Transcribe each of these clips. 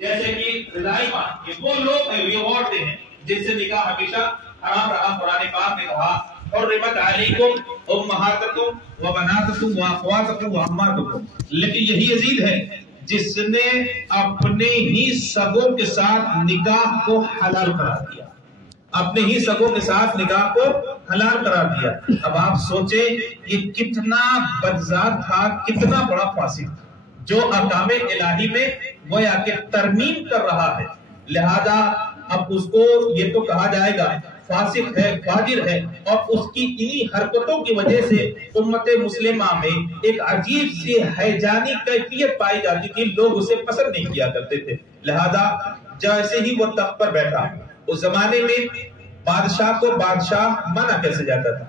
جیسے کہ رضائمان، یہ وہ لوگ ہیں، یہ عورتیں ہیں جن سے نکاح ہمیشہ حرام رہا۔ قرآن پاک نے کہا حرمت علیکم امہاتکم وبناتکم واخواتکم وعماتکم، لیکن یہی یزید ہے جس نے اپنے ہی سگوں کے ساتھ نکاح کو حلال قرار دیا، اپنے ہی سگوں کے ساتھ نکاح کو حلال قرار دیا۔ اب آپ سوچیں یہ کتنا بدذات تھا، کتنا بڑا فاسق تھا، جو احکام الہی میں گویا کہ ترمیم کر رہا ہے۔ لہذا اب اس کو یہ تو کہا جائے گا فاسق ہے، فاجر ہے، اور اس کی انہی حرکتوں کی وجہ سے امت مسلمہ میں ایک عجیب سی ہیجانی کیفیت پائی جاتی تھی، لوگ اسے پسند نہیں کیا کرتے تھے۔ لہذا جیسے ہی وہ تخت پر بیٹھا، اس زمانے میں بادشاہ کو بادشاہ مانا کیسے جاتا تھا،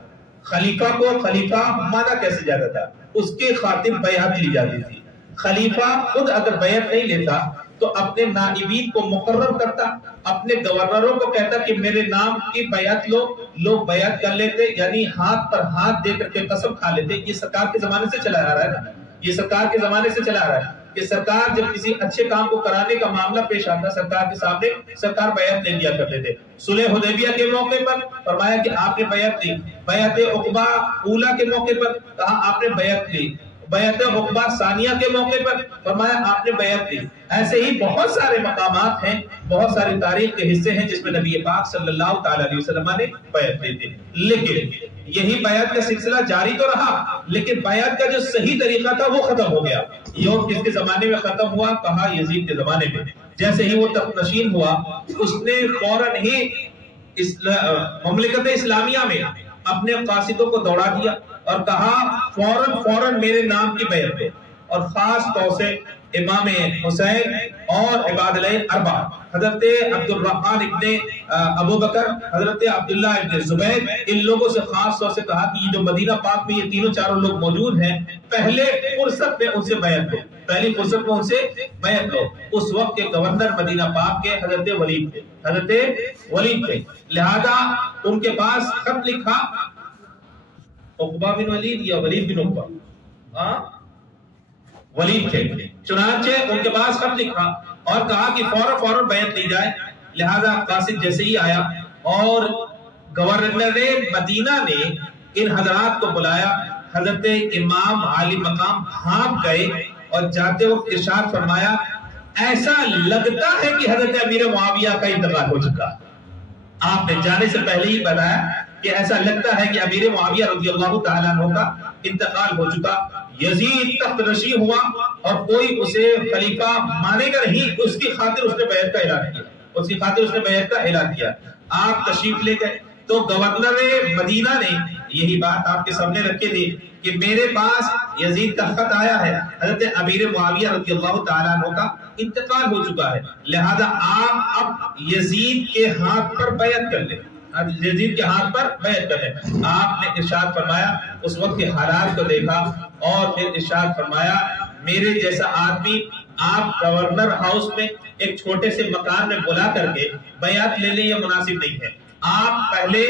خلیفہ کو خلیفہ مانا کیسے جاتا تھا، اس کے خاطر بیعت لی جاتی تھی۔ خلیفہ خود اگر بیعت نہیں لیتا تو اپنے نائبین کو مقرر کرتا، اپنے گورنروں کو کہتا کہ میرے نام کی بیعت لو، لوگ بیعت کر لیتے، یعنی ہاتھ پر ہاتھ دے کر کے قسم کھا لیتے۔ یہ سرکار کے زمانے سے چلا آ رہا ہے نا، یہ سرکار کے زمانے سے چلا آ رہا ہے کہ سرکار جب کسی اچھے کام کو کرانے کا معاملہ پیش آتا، سرکار کے سامنے سرکار بیعت لے لیا کرتے تھے۔ صلح حدیبیہ کے موقع پر فرمایا کہ آپ نے بیعت لی، بیعت عقبہ اولیٰ کے موقع پر کہا آپ نے بیعت لی، بیعت عقبہ ثانیہ کے موقع پر فرمایا آپ نے بیعت لی۔ ایسے ہی بہت سارے مقامات ہیں، بہت ساری تاریخ کے حصے ہیں جس میں نبی پاک صلی اللہ تعالی علیہ وسلم نے بیعت لی تھی۔ لیکن یہی بیعت کا سلسلہ جاری تو رہا، لیکن بیعت کا جو صحیح طریقہ تھا وہ ختم ہو گیا۔ یہ کس کے زمانے میں ختم ہوا؟ کہا یزید کے زمانے میں۔ جیسے ہی وہ تخت نشین ہوا، اس نے فوراً ہی مملکت اسلامیہ میں اپنے قاصدوں کو دوڑا دیا اور کہا فوراً میرے نام کی بیعت دو، اور خاص طور سے امام حسین اور عباد الاربعہ حضرت عبد الرحمن ابن ابو بکر، حضرت عبداللہ ابن زبیر، ان لوگوں سے خاص طور سے کہا کہ یہ جو مدینہ پاک میں یہ تینوں چاروں لوگ موجود ہیں، پہلے فرصت میں ان سے بیعت لو، پہلی فرصت میں ان سے بیعت لو۔ اس وقت کے گورنر مدینہ پاک کے حضرت ولید تھے، حضرت ولید تھے۔ لہذا ان کے پاس خط لکھا، عقبہ بن ولید یا ولید بن عقبہ، ولید تھے، چنانچہ ان کے پاس خط لکھا اور کہا کہ فوراً بیعت لی جائے۔ لہذا قاصد جیسے ہی آیا اور گورنر مدینہ نے ان حضرات کو بلایا، حضرت امام عالی مقام بھاگ گئے اور جاتے وقت ارشاد فرمایا ایسا لگتا ہے کہ حضرت امیر معاویہ کا انتقال ہو چکا۔ آپ نے جانے سے پہلے ہی بتایا کہ ایسا لگتا ہے کہ امیر معاویہ رضی اللہ تعالیٰ عنہ کا انتقال ہو چکا۔ یزید تخت نشین ہوا اور کوئی اسے خلیفہ مانے گا نہیں، اس کی خاطر اس نے بیعت کا اعلان کیا، اس کی خاطر اس نے بیعت کا اعلان کیا۔ آپ تشریف لے گئے تو گورنر مدینہ نے یہی بات آپ کے سامنے رکھی تھی کہ میرے پاس یزید کا خط آیا ہے، حضرت امیر معاویہ رضی اللہ تعالیٰ عنہ کا انتقال ہو چکا ہے، لہذا آپ اب یزید کے ہاتھ پر بیعت کر لیں، یزید کے ہاتھ پر بیعت کر لیں۔ آپ نے ارشاد فرمایا، اس وقت کے حالات کو دیکھا اور پھر ارشاد فرمایا میرے جیسا آدمی آپ گورنر ہاؤس میں ایک چھوٹے سے مکان میں بلا کر کے بیعت لے لیں، یہ مناسب نہیں ہے۔ آپ پہلے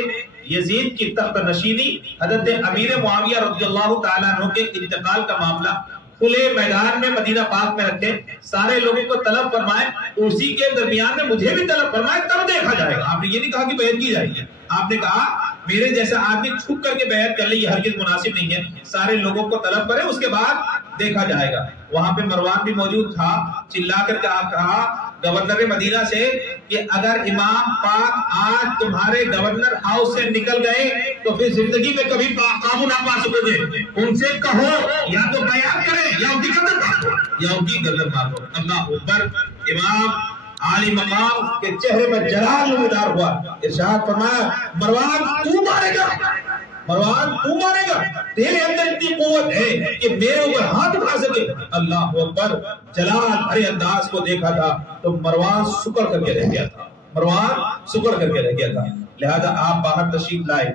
یزید کی تخت نشینی، حضرت امیر معاویہ رضی اللہ تعالیٰ عنہ کے انتقال کا معاملہ کھلے میدان میں مدینہ پاک میں رکھے، سارے لوگوں کو طلب فرمائے، اسی کے درمیان میں مجھے بھی طلب فرمائے، تب دیکھا جائے گا۔ آپ نے یہ نہیں کہا کہ بیعت کی جائے گی، آپ نے کہا میرے جیسا آدمی چھپ کر کے بیعت کر لے، یہ ہرگز مناسب نہیں ہے، سارے لوگوں کو طلب کرے، اس کے بعد دیکھا جائے گا۔ وہاں پہ مروان بھی موجود تھا، چلا کر کے آپ کہا گورنر مدینہ سے کہ اگر امام پاک آج تمہارے گورنر ہاؤس سے نکل گئے تو پھر زندگی میں کبھی قابو نہ پا سکو گے، ان سے کہو یا تو بیعت کریں یا ان کی گردن مارو، یا ان کی گردن مارو۔ اللہ اکبر۔ امام عالی مقام کے چہرے میں جلال نمودار ہوا، ارشاد فرمایا مروان تو مارے گا، مروان تو مارے گا، تیرے اندر اتنی قوت ہے کہ میرے اوپر ہاتھ اٹھا سکے۔ اللہ اکبر۔ جلال بھرے انداز کو دیکھا تھا تو مروان سکڑ کر کے رہ گیا تھا، مروان سکڑ کر کے رہ گیا تھا۔ لہذا آپ باہر تشریف لائے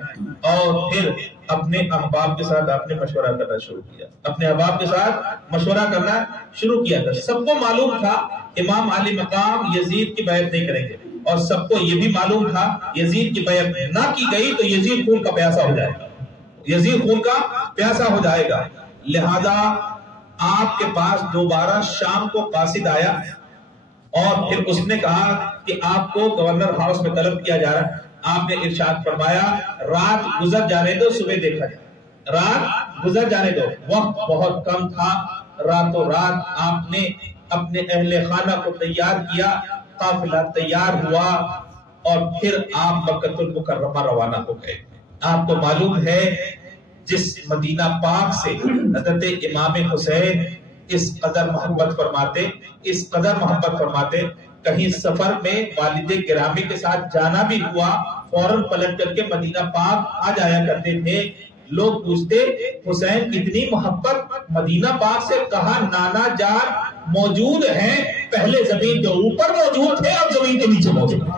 اور پھر اپنے احباب کے ساتھ آپ نے مشورہ کرنا شروع کیا، اپنے احباب کے ساتھ مشورہ کرنا شروع کیا تھا۔ سب کو معلوم تھا امام علی مقام یزید کی بیعت نہیں کریں گے، اور سب کو یہ بھی معلوم تھا یزید کی بیعت نہ کی گئی تو یزید خون کا پیاسا ہو جائے گا، یزید خون کا پیاسا ہو جائے گا۔ لہذا آپ کے پاس دوبارہ شام کو قاصد آیا اور پھر اس نے کہا کہ آپ کو گورنر ہاؤس میں طلب کیا جا رہا ہے. آپ نے ارشاد فرمایا رات گزر جانے دو صبح دیکھا جائے. رات گزر جانے دو. وقت بہت کم تھا. راتوں رات آپ نے اپنے اہل خانہ کو تیار کیا, قافلہ تیار ہوا اور پھر آپ مکہ المکرمہ روانہ ہو گئے. آپ کو معلوم ہے جس مدینہ پاک سے حضرت امام حسین اس قدر محبت فرماتے, اس قدر محبت فرماتے, کہیں سفر میں والد گرامی کے ساتھ جانا بھی ہوا فوراً پلٹ کر کے مدینہ پاک آ جایا کرتے تھے. لوگ پوچھتے حسین اتنی محبت مدینہ پاک سے, کہا نانا جان موجود ہیں, پہلے زمین کے اوپر موجود تھے اب زمین کے نیچے موجود ہیں.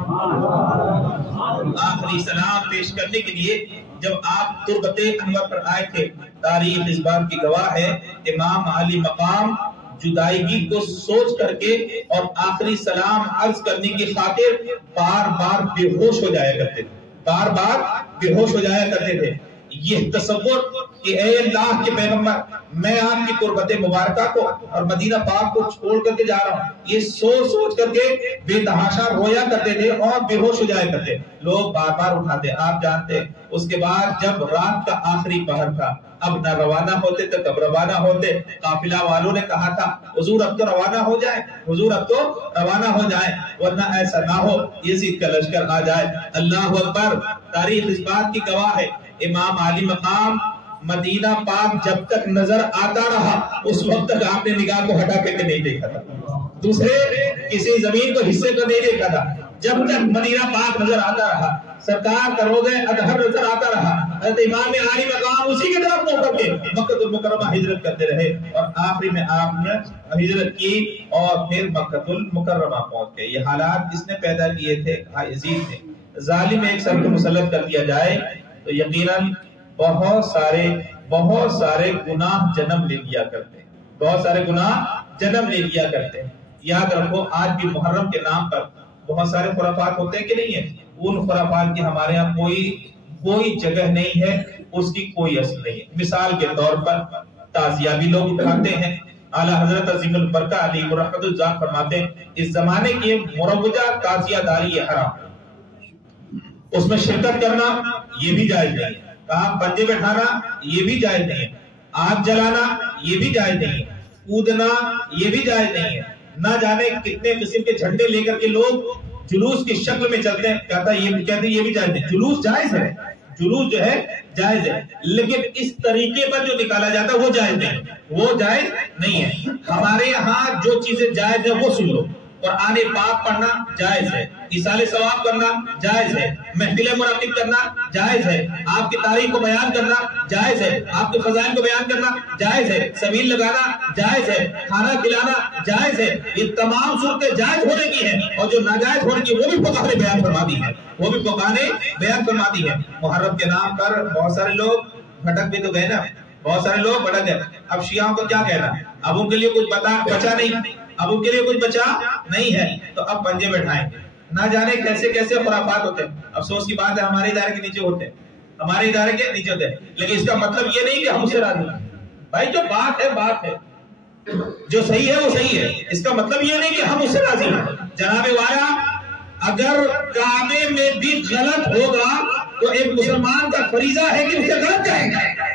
آخری سلام پیش کرنے کے لیے جب آپ تربت انور پر آئے تھے, تاریخ اس بات کی گواہ ہے, امام علی مقام جدائیگی کو سوچ کر کے اور آخری سلام عرض کرنے کی خاطر بار بار بے ہوش ہو جایا کرتے تھے, بار بار بے ہوش ہو جایا کرتے تھے. یہ تصور کہ اے اللہ کے پیغمبر میں آپ کی تربت مبارکہ کو اور مدینہ پاک کو چھوڑ کر کے جا رہا ہوں, یہ سوچ سوچ کر کے بے تحاشا رویا کرتے تھے اور بے ہوش ہو جایا کرتے. لوگ بار بار اٹھاتے. آپ جانتے اس کے بعد جب رات کا آخری پہر تھا, اب نہ روانہ ہوتے تو کب روانہ ہوتے. قافلہ والوں نے کہا تھا حضور اب تو روانہ ہو جائے, حضور اب تو روانہ ہو جائے, ورنہ ایسا نہ ہو یزید کا لشکر آ جائے. اللہ اکبر. تاریخ اس بات کی گواہ ہے امام علی مقام مدینہ پاک جب تک نظر آتا رہا اس وقت تک آپ نے نگاہ کو ہٹا کے نہیں دیکھا تھا, دوسرے کسی زمین کو حصے کو نہیں دیکھا تھا. جب تک مدینہ پاک نظر آتا رہا, سرکار کا روضہ اطہر نظر آتا رہا, حضرت امام علی مقام اسی کی طرف منہ کر کے مکہ المکرمہ ہجرت کرتے رہے اور آخری میں آپ نے ہجرت کی اور پھر مکہ المکرمہ پہنچ گئے. یہ حالات کس نے پیدا کیے تھے؟ یزید نے. ظالم ایک سر کو مسلط کر دیا جائے تو یقیناً بہت سارے گناہ جنم لے لیا کرتے ہیں, بہت سارے گناہ جنم لے لیا کرتے ہیں. یاد رکھو آج بھی محرم کے نام پر بہت سارے خرافات ہوتے ہیں کہ نہیں ہے؟ ان خرافات کی ہمارے ہاں کوئی جگہ نہیں ہے, اس کی کوئی اصل نہیں ہے. مثال کے طور پر تعزیہ بھی لوگ اٹھاتے ہیں. اعلیٰ حضرت عظیم البرکہ علی رحمت اللہ فرماتے ہیں اس زمانے کی مروجہ تعزیہ داری حرام, اس میں شرکت کرنا یہ بھی جائز نہیں ہے, کہاں بندے بٹھانا یہ بھی جائز نہیں ہے, آگ جلانا یہ بھی جائز نہیں ہے, کودنا یہ بھی جائز نہیں ہے. نہ جانے کتنے قسم کے جھنڈے لے کر کے لوگ جلوس کی شکل میں چلتے ہیں, کہتے ہیں یہ بھی جائز نہیں. جلوس جائز ہے, جلوس جو ہے جائز ہے, لیکن اس طریقے پر جو نکالا جاتا ہے وہ جائز نہیں, وہ جائز نہیں ہے. ہمارے یہاں جو چیزیں جائز ہیں وہ سن لو. قرآن پاک پڑھنا جائز ہے, ایصال ثواب کرنا جائز ہے, محفل منعقد کرنا جائز ہے, آپ کی تاریخ کو بیان کرنا جائز ہے, آپ کے فضائل کو بیان کرنا جائز ہے, سبیل لگانا جائز ہے, کھانا کھلانا جائز ہے. یہ تمام صورتیں جائز ہونے کی ہیں اور جو ناجائز ہونے کی وہ بھی فقہ نے بیان فرما دی ہے, وہ بھی فقہ نے بیان فرما دی ہے. محرم کے نام پر بہت سارے لوگ بھٹک بھی تو گئے نا, بہت سارے لوگ بھٹک گئے. اب شیعوں کو کیا کہنا, اب ان کے لیے کچھ بچا نہیں, اب ان کے لیے کچھ بچا نہیں ہے, تو اب پنجے بیٹھائیں. نہ جانے کیسے کیسے خرافات ہوتے ہیں. افسوس کی بات ہے ہمارے ادارے کے نیچے ہوتے ہیں, ہمارے ادارے کے نیچے ہوتے ہیں, لیکن اس کا مطلب یہ نہیں کہ ہم اس سے راضی ہیں. بھائی جو بات ہے جو صحیح ہے وہ صحیح ہے, اس کا مطلب یہ نہیں کہ ہم اس سے راضی ہیں. جناب والا اگر کعبے میں بھی غلط ہوگا تو ایک مسلمان کا فریضہ ہے کہ اسے غلط کہے گا.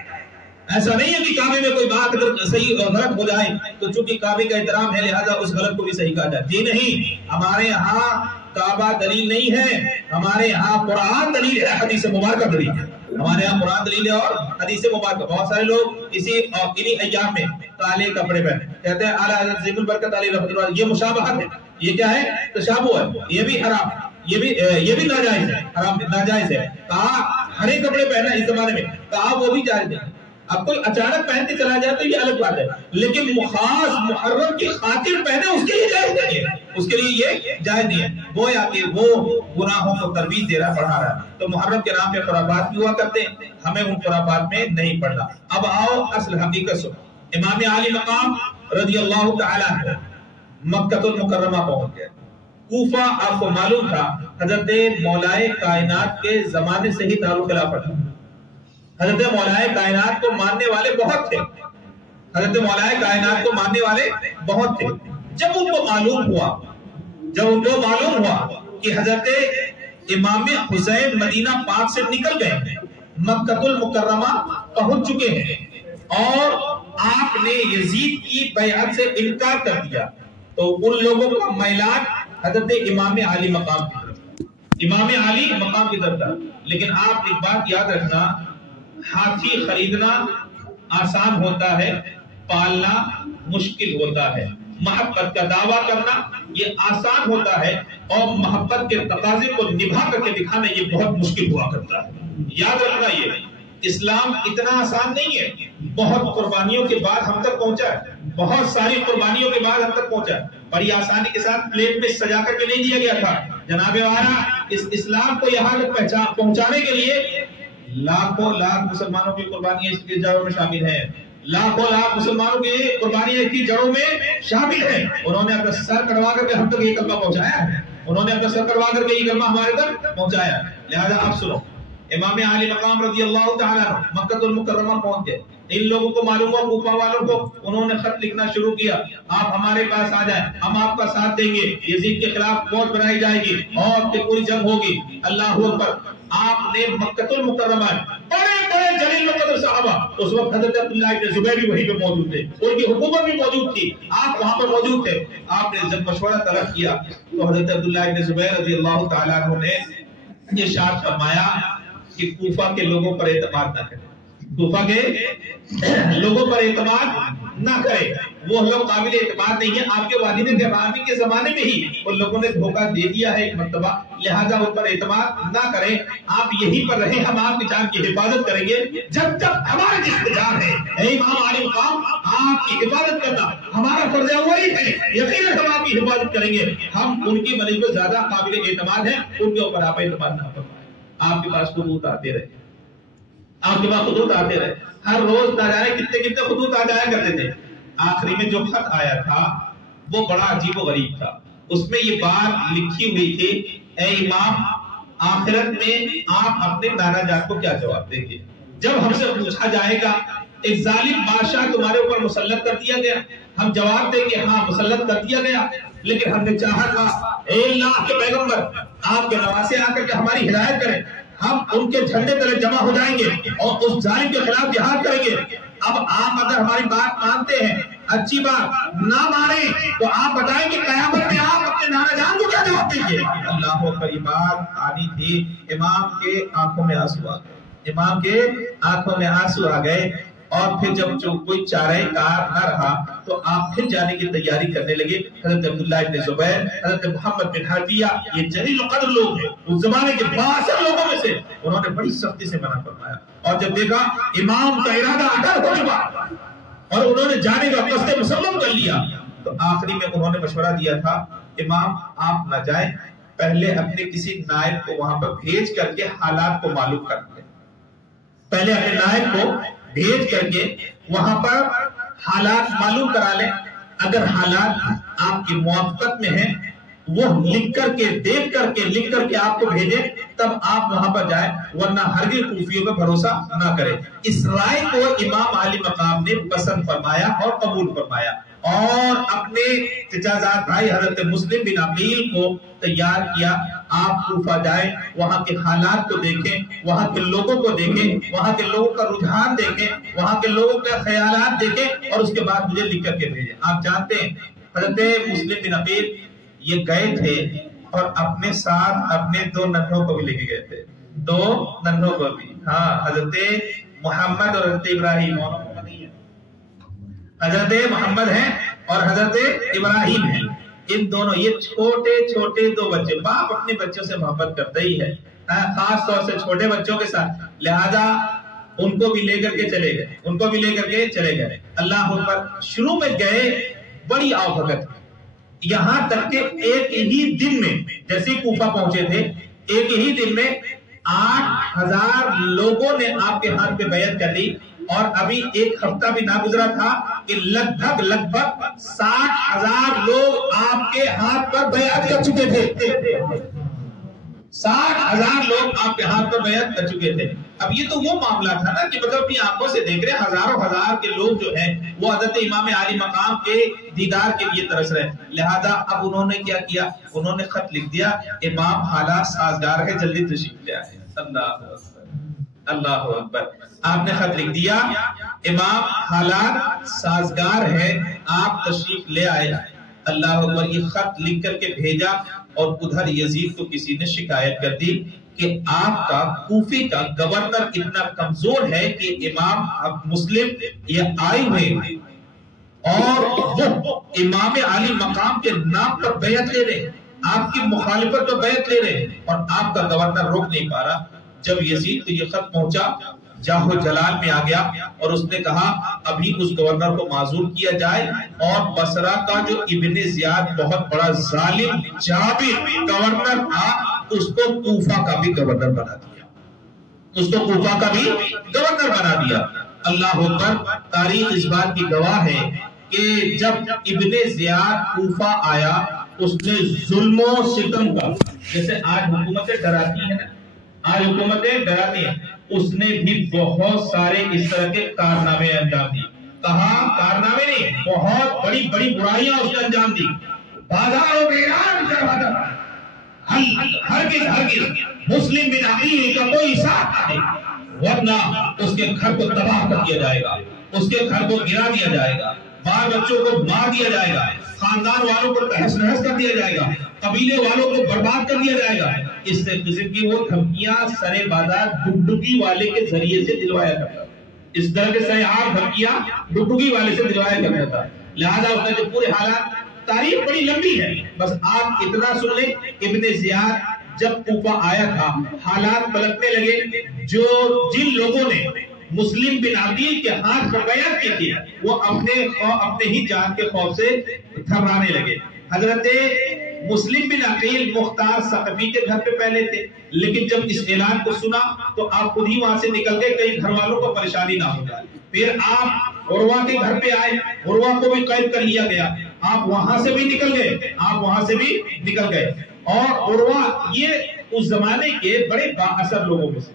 ایسا نہیں ہے کہ کعبے میں کوئی بات اگر صحیح اور غلط ہو جائے تو چونکہ کعبے کا احترام ہے لہذا اس غلط کو بھی صحیح کہا جائے. جی نہیں, ہمارے یہاں کعبہ دلیل نہیں ہے, ہمارے یہاں قرآن دلیل ہے, حدیث مبارکہ دلیل ہے. ہمارے یہاں قرآن دلیل ہے اور حدیث مبارکہ. بہت سارے لوگ انہی ایام میں کالے کپڑے پہنے کہتے ہیں اعلیٰ حضرت عظیم البرکۃ علیہ رحمۃ اللہ, یہ مشابہت ہے. یہ کیا ہے؟ تشابہ ہے. یہ بھی حرام, یہ بھی ناجائز ہے, حرام ناجائز ہے. کہا ہرے کپڑے پہنا اس زمانے میں, کہا وہ بھی جائز نہیں. اب کوئی اچانک پہن کے چلا جائے تو یہ الگ بات ہے, لیکن خاص محرم کی خاطر پہنے اس کے لیے جائز نہیں ہے, اس کے لیے یہ جائز نہیں ہے. گویا کہ وہ گناہوں کو ترویج دے رہا, پڑھا رہا. تو محرم کے نام پہ خرافات بھی ہوا کرتے ہیں, ہمیں ان خرافات میں نہیں پڑھنا. اب آؤ اصل حقیقت سنو. امام علی مقام رضی اللہ تعالیٰ عنہ مکہ المکرمہ پہنچ گئے. کوفہ آپ کو معلوم تھا حضرت مولائے کائنات کے زمانے سے ہی دارالخلافت تھا. حضرت مولائے کائنات کو ماننے والے بہت تھے, حضرت مولائے کائنات کو ماننے والے بہت تھے. جب ان کو معلوم ہوا جب ان کو معلوم ہوا کہ حضرت امام حسین مدینہ پاک سے نکل گئے ہیں، مکہ المکرمہ پہنچ چکے ہیں، اور آپ نے یزید کی بیعت سے انکار کر دیا، تو ان لوگوں کا میلان حضرت امام علی مقام کی طرف، امام علی مقام کی طرف تھا۔ لیکن آپ ایک بات یاد رکھنا، ہاتھی خریدنا آسان ہوتا ہے، پالنا مشکل ہوتا ہے۔ محبت کا دعویٰ کرنا یہ آسان ہوتا ہے، اور محبت کے تقاضے کو نبھا کر کے دکھانا یہ بہت مشکل ہوا کرتا ہے۔ یاد رکھنا، یہ اسلام اتنا آسان نہیں ہے، بہت قربانیوں کے بعد ہم تک پہنچا ہے، بہت ساری قربانیوں کے بعد ہم تک پہنچا ہے، بڑی آسانی کے ساتھ پلیٹ میں سجا کر کے نہیں دیا گیا تھا۔ جناب والا، اس اسلام کو یہاں تک پہنچانے کے لیے لاکھوں لاکھ مسلمانوں کی قربانیاں اس کی جڑوں میں شامل ہیں، لاکھوں لاکھ مسلمانوں کی قربانیاں اس کی جڑوں میں شامل ہیں۔ انہوں نے اپنا سر کڑوا کر کے ہم تک یہ کلمہ پہنچایا ہے، انہوں نے اپنا سر کڑوا کر کے یہ کلمہ ہمارے تک پہنچایا۔ لہذا آپ سنو، امام علی مقام رضی اللہ تعالیٰ مکہ المکرمہ پہنچ گئے، ان لوگوں کو معلوم ہوا، کوفہ والوں کو، انہوں نے خط لکھنا شروع کیا، آپ ہمارے پاس آ جائیں، ہم آپ کا ساتھ دیں گے، یزید کے خلاف فوج بنائی جائے گی اور پوری جنگ ہوگی۔ اللہ اکبر۔ آپ نے مکہ المکرمہ بڑے بڑے جلیل القدر صحابہ، اس وقت حضرت عبداللہ ابن زبیر بھی وہیں پہ موجود تھے، ان کی حکومت بھی موجود تھی، آپ وہاں پر موجود تھے۔ آپ نے جب مشورہ طلب کیا تو حضرت عبداللہ ابن زبیر رضی اللہ تعالیٰ عنہ نے یہ ارشاد فرمایا کہ کوفہ کے لوگوں پر اعتماد نہ کریں، کوفہ کے لوگوں پر اعتماد نہ کریں، وہ لوگ قابل اعتماد نہیں ہیں۔ آپ کے والد گرامی کے زمانے میں ہی ان لوگوں نے دھوکہ دے دیا ہے ایک مرتبہ، لہذا ان پر اعتماد نہ کریں، آپ یہیں پر رہیں، ہم آپ کی جان کی حفاظت کریں گے جب تک ہمارے جسم میں جان ہے۔ اے امام علی مقام، آپ کی حفاظت کرنا ہمارا فرض اولی ہے، یقیناً ہم آپ کی حفاظت کریں گے، ہم ان کی بنسبت زیادہ قابل اعتماد ہیں، ان کے اوپر آپ اعتماد نہ فرمائیں۔ آپ کے پاس خطوط آتے رہے، آپ کے پاس خطوط آتے رہے، ہر روز نہ جانے کتنے خطوط آ جایا کرتے تھے۔ آخری میں جو خط آیا تھا وہ بڑا عجیب و غریب تھا، اس میں یہ بات لکھی ہوئی تھی، اے امام، آخرت میں آپ اپنے نانا جان کو کیا جواب دیں گے جب ہم سے پوچھا جائے گا ایک ظالم بادشاہ تمہارے اوپر مسلط کر دیا گیا؟ ہم جواب دیں گے ہاں مسلط کر دیا گیا، لیکن ہم نے چاہا تھا اے اللہ کے پیغمبر آپ کے نواسے آ کر کے ہماری ہدایت کریں، ہم ان کے جھنڈے تلے جمع ہو جائیں گے اور اس ظالم کے خلاف جہاد کریں گے۔ اب آپ اگر ہماری بات مانتے ہیں اچھی بات، نہ مانیں تو آپ بتائیں کہ قیامت میں آپ اپنے نانا جان کو کیا جواب دیں گے؟ اللہ اکبر۔ یہ بات آنی تھی، امام کے آنکھوں میں آنسو آ گئے، امام کے آنکھوں میں آنسو آ گئے، اور پھر جب کوئی چارہ کار نہ رہا تو آپ پھر جانے کی تیاری کرنے لگے۔ حضرت عبداللہ ابن زبیر، حضرت محمد بن حنفیہ، یہ جلیل القدر لوگ ہیں، اس زمانے کے بااثر لوگوں میں سے، انہوں نے بڑی سختی سے منع فرمایا، اور جب دیکھا امام کا ارادہ اٹل ہو چکا اور انہوں نے جانے کا قصد مسلم کر لیا، تو آخری میں انہوں نے مشورہ دیا تھا امام آپ نہ جائیں، پہلے اپنے کسی نائب کو وہاں پر بھیج کر کے حالات کو معلوم کر لیں، پہلے اپنے نائب کو بھیج کر کے وہاں پر حالات معلوم کرا لیں، اگر حالات آپ کی موافقت میں ہیں وہ لکھ کر کے دیکھ کر کے لکھ کر کے آپ کو بھیجیں، تب آپ وہاں پر جائیں، ورنہ ہرگز کوفیوں پہ بھروسہ نہ کریں۔ اس رائے کو امام علی مقام نے پسند فرمایا اور قبول فرمایا، اور اپنے چچازاد بھائی حضرت مسلم بن عقیل کو تیار کیا، آپ کوفہ جائیں، وہاں کے حالات کو دیکھیں، وہاں کے لوگوں کو دیکھیں، وہاں کے لوگوں کا رجحان دیکھیں، وہاں کے لوگوں کے خیالات دیکھیں، اور اس کے بعد مجھے لکھ کر کے بھیجیں۔ آپ جانتے ہیں حضرت مسلم بن عقیل یہ گئے تھے اور اپنے ساتھ اپنے دو ننھوں کو بھی لے کے گئے تھے، دو ننھوں کو بھی، ہاں حضرت محمد اور حضرت ابراہیم، حضرت محمد ہیں اور حضرت ابراہیم ہیں، ان دونوں، یہ چھوٹے چھوٹے دو بچے، باپ اپنے بچوں سے محبت کرتا ہی ہے، خاص طور سے چھوٹے بچوں کے ساتھ، لہذا ان کو بھی لے کر کے چلے گئے، ان کو بھی لے کر کے چلے گئے۔ اللہ اکبر۔ شروع میں گئے بڑی آوبھگت، یہاں تک کہ ایک ہی دن میں، جیسے کوفہ پہنچے تھے، ایک ہی دن میں 8,000 لوگوں نے آپ کے ہاتھ پہ بیعت کر لی، اور ابھی ایک ہفتہ بھی نہ گزرا تھا کہ لگ بھگ 60,000 لوگ آپ کے ہاتھ پر بیعت کر چکے تھے۔ 60,000 لوگ آپ کے ہاتھ پر بیعت کر چکے تھے. اب یہ تو وہ معاملہ تھا نا کہ مطلب اپنی آنکھوں سے دیکھ رہے ہزاروں ہزار کے لوگ جو ہیں وہ حضرت امام عالی مقام کے دیدار کے لیے ترس رہے. لہذا اب انہوں نے کیا کیا, انہوں نے خط لکھ دیا, امام حالات سازگار ہے, جلدی تشریف لے آئے. اللہ اکبر. آپ نے خط لکھ دیا, امام حالات سازگار ہے, آپ تشریف لے آئے. اللہ اکبر. یہ خط لکھ کر کے بھیجا اور ادھر یزید کو کسی نے شکایت کر دی کہ آپ کا کوفے کا گورنر اتنا کمزور ہے کہ امام مسلم یہ آئے ہوئے اور وہ امام عالی مقام کے نام پر بیعت لے رہے, آپ کی مخالفت پر بیعت لے رہے اور آپ کا گورنر روک نہیں پا رہا. جب یزید کو یہ خط پہنچا, جاہو جلال میں آ گیا اور اس نے کہا ابھی اس گورنر کو معذور کیا جائے اور بصرہ کا جو ابن زیاد بہت بڑا ظالم جابر گورنر تھا اس کو کوفہ کا بھی گورنر بنا دیا, اس کو کوفہ کا بھی گورنر بنا دیا. اللہ اکبر. تاریخ اس بات کی گواہ ہے کہ جب ابن زیاد کوفہ آیا اس نے ظلم و ستم کا, جیسے آج حکومتیں ڈراتی ہیں, آج حکومتیں ڈراتی ہیں, اس نے بھی بہت سارے اس طرح کے کارنامے انجام دی. کہا کارنامے نہیں, بہت بڑی بڑی برائیاں اس نے انجام دی. بازار و ویران کروا دیا. ہرگز مسلم بن عقیل کا کوئی ساتھ نہیں, ورنہ اس کے گھر کو تباہ کر دیا جائے گا, اس کے گھر کو گرا دیا جائے گا, بال بچوں کو مار دیا جائے گا, خاندان والوں کو تہس نہس کر دیا جائے گا, قبیلے والوں کو برباد کر دیا جائے گا. اس قسم کی وہ دھمکیاں سرے بازار ڈگڈگی والے کے ذریعے سے دلوایا کرتا, اس طرح کے سیاح دھمکیاں ڈگڈگی والے سے دلوایا کرتا تھا. لہذا اس نے جو پورے حالات, تاریخ بڑی لمبی ہے, بس آپ اتنا سن لیں, ابن زیاد جب کوفہ آیا تھا حالات پلٹنے لگے. جو جن لوگوں نے مسلم بن عقیل کے ہاتھ پر بیعت کی تھی وہ اپنے ہی جان کے خوف سے تھرانے لگے. حضرت مسلم بن عقیل مختار ثقفی کے گھر پہ پہلے تھے, لیکن جب اس اعلان کو سنا تو آپ خود ہی وہاں سے نکل گئے, کئی گھر والوں کو پریشانی نہ ہو جائے. پھر آپ عروہ کے گھر پہ آئے, عروہ کو بھی قید کر لیا گیا, آپ وہاں سے بھی نکل گئے, اور عروہ یہ اس زمانے کے بڑے با اثر لوگوں میں سے,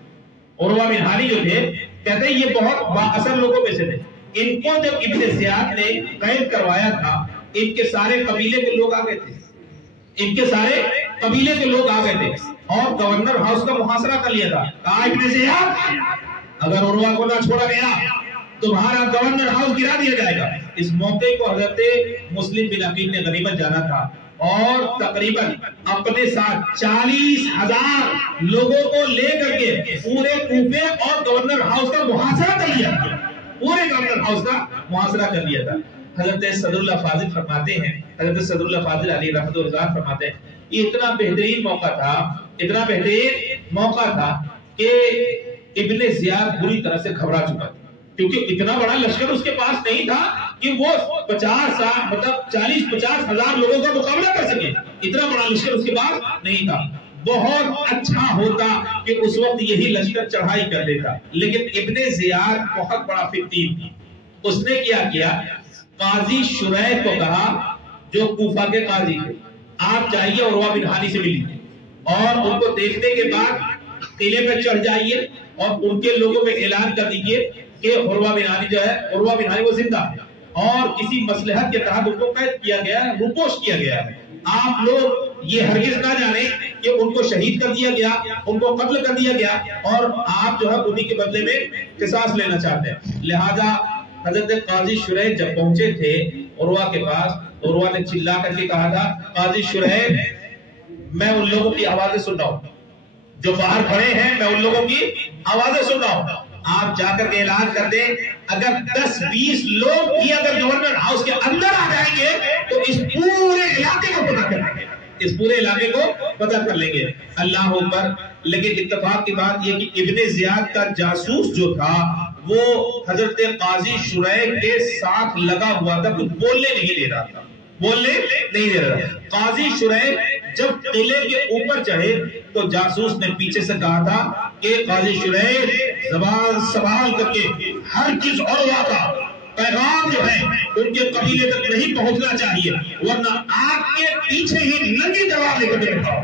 عروہ بن ہانی جو تھے کہتے ہیں یہ بہت با اثر لوگوں میں سے تھے. ان کو جب ابن زیاد نے قید کروایا تھا ان کے سارے قبیلے کے لوگ آ گئے تھے, اور گورنر ہاؤس کا محاصرہ کر لیا تھا. کہا ابن زیاد اگر عروہ کو نہ چھوڑا گیا تمہارا گورنر ہاؤس گرا دیا جائے گا. اس موقع کو حضرت مسلم بن عقیل نے غنیمت جانا تھا اور تقریباً اپنے ساتھ 40,000 لوگوں کو لے کر کے پورے کوفے اور گورنر ہاؤس کا محاصرہ کر لیا تھا, پورے گورنر ہاؤس کا محاصرہ کر لیا تھا. حضرت صدر اللہ فاضل فرماتے ہیں, حضرت صدر اللہ فاضل علی رحمۃ اللہ فرماتے ہیں یہ اتنا بہترین موقع تھا کہ ابن زیاد بری طرح سے گھبرا چکا تھا, کیونکہ اتنا بڑا لشکر اس کے پاس نہیں تھا کہ وہ 40-50 ہزار لوگوں کا مقابلہ کر سکے. اتنا بڑا لشکر اس کے پاس نہیں تھا. بہت اچھا ہوتا کہ اس وقت یہی لشکر چڑھائی کر دیتا, لیکن ابن زیاد بہت بڑا فتیل تھا. اس نے کیا کیا, قاضی شریح کو کہا جو کوفہ کے قاضی تھے, آپ جائیے عروہ بن ہانی سے ملیے اور ان کو دیکھنے کے بعد قلعے پہ چڑھ جائیے اور ان کے لوگوں میں اعلان کر دیجئے کہ عروہ بن ہانی جو ہے, عروہ بن ہانی وہ زندہ ہے اور کسی مصلحت کے تحت ان کو قید کیا گیا ہے, روپوش کیا گیا ہے. آپ لوگ یہ ہرگز نہ جانیں کہ ان کو شہید کر دیا گیا, ان کو قتل کر دیا گیا اور آپ جو ہے انہی کے بدلے میں قصاص لینا چاہتے ہیں. لہذا حضرت قاضی شریح جب پہنچے تھے عروہ کے پاس, عروہ نے چلا کر کے کہا تھا قاضی شریح میں ان لوگوں کی آوازیں سن رہا ہوں جو باہر کھڑے ہیں, میں ان لوگوں کی آوازیں سن رہا ہوں. آپ جا کر کے اعلان کر دیں اگر 10-20 لوگ بھی اگر گورنر ہاؤس کے اندر آ جائیں گے تو اس پورے علاقے کو پتہ کر لیں گے, اس پورے علاقے کو پتہ کر لیں گے. اللہ اکبر. لیکن اتفاق کی بات یہ کہ ابن زیاد کا جاسوس جو تھا وہ حضرت قاضی شریح کے ساتھ لگا ہوا تھا, کچھ بولنے نہیں دے رہا تھا, قاضی شریح جب قلعے کے اوپر چڑھے تو جاسوس نے پیچھے سے کہا تھا کہ قاضی شریح زبان سنبھال کر کے ہر چیز عروہ کا پیغام جو ہے ان کے قبیلے تک نہیں پہنچنا چاہیے, ورنہ آپ کے پیچھے ہی ننگی تلوار لے کر کے بیٹھا,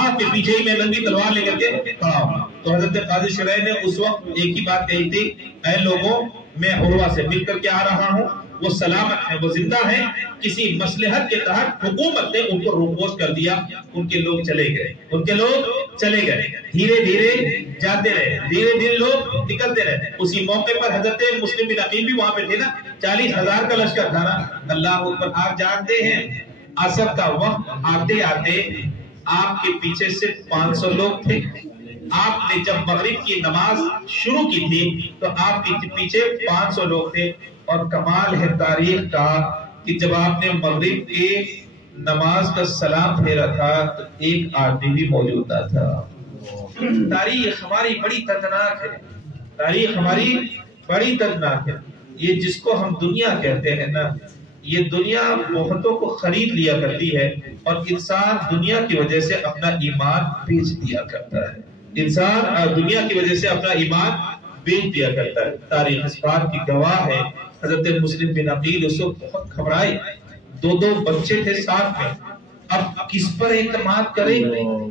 آپ کے پیچھے ہی میں لمبی تلوار لے کر کے کھڑا ہوں۔ تو حضرت قاضی شرح نے اس وقت ایک ہی بات کہی تھی، اے لوگوں میں عروہ سے مل کر کے آ رہا ہوں، وہ سلامت ہے، وہ زندہ ہے، کسی مصلحت کے تحت حکومت نے ان کو روپوش کر دیا، ان کے لوگ چلے گئے، ان کے لوگ چلے گئے، دھیرے دھیرے جاتے رہے، دھیرے دھیرے لوگ نکلتے رہے۔ اسی موقع پر حضرت مسلم بن عقیل بھی وہاں پہ تھے نا، 40,000 کا لشکر تھا نا۔ اللہ اکبر۔ آپ جانتے ہیں عصر کا وقت آتے آتے آپ کے پیچھے صرف 500 لوگ تھے۔ آپ نے جب مغرب کی نماز شروع کی تھی تو آپ کے پیچھے 500 لوگ تھے، اور کمال ہے تاریخ کا کہ جب آپ نے مغرب کی نماز کا سلام پھیرا تھا تو ایک آدمی بھی موجود نہ تھا۔ تاریخ ہماری بڑی دردناک ہے، تاریخ ہماری بڑی دردناک ہے۔ یہ جس کو ہم دنیا کہتے ہیں نا، یہ دنیا بہتوں کو خرید لیا کرتی ہے، اور انسان دنیا کی وجہ سے اپنا ایمان بیچ دیا کرتا ہے۔ انسان دنیا کی وجہ سے اپنا ایمان بیچ دیا کرتا ہے۔ تاریخ اس بات کی گواہ ہے۔ حضرت مسلم بن عقیل اس وقت بہت گھبرائے، 2 بچے تھے ساتھ میں، اب کس پر اعتماد کریں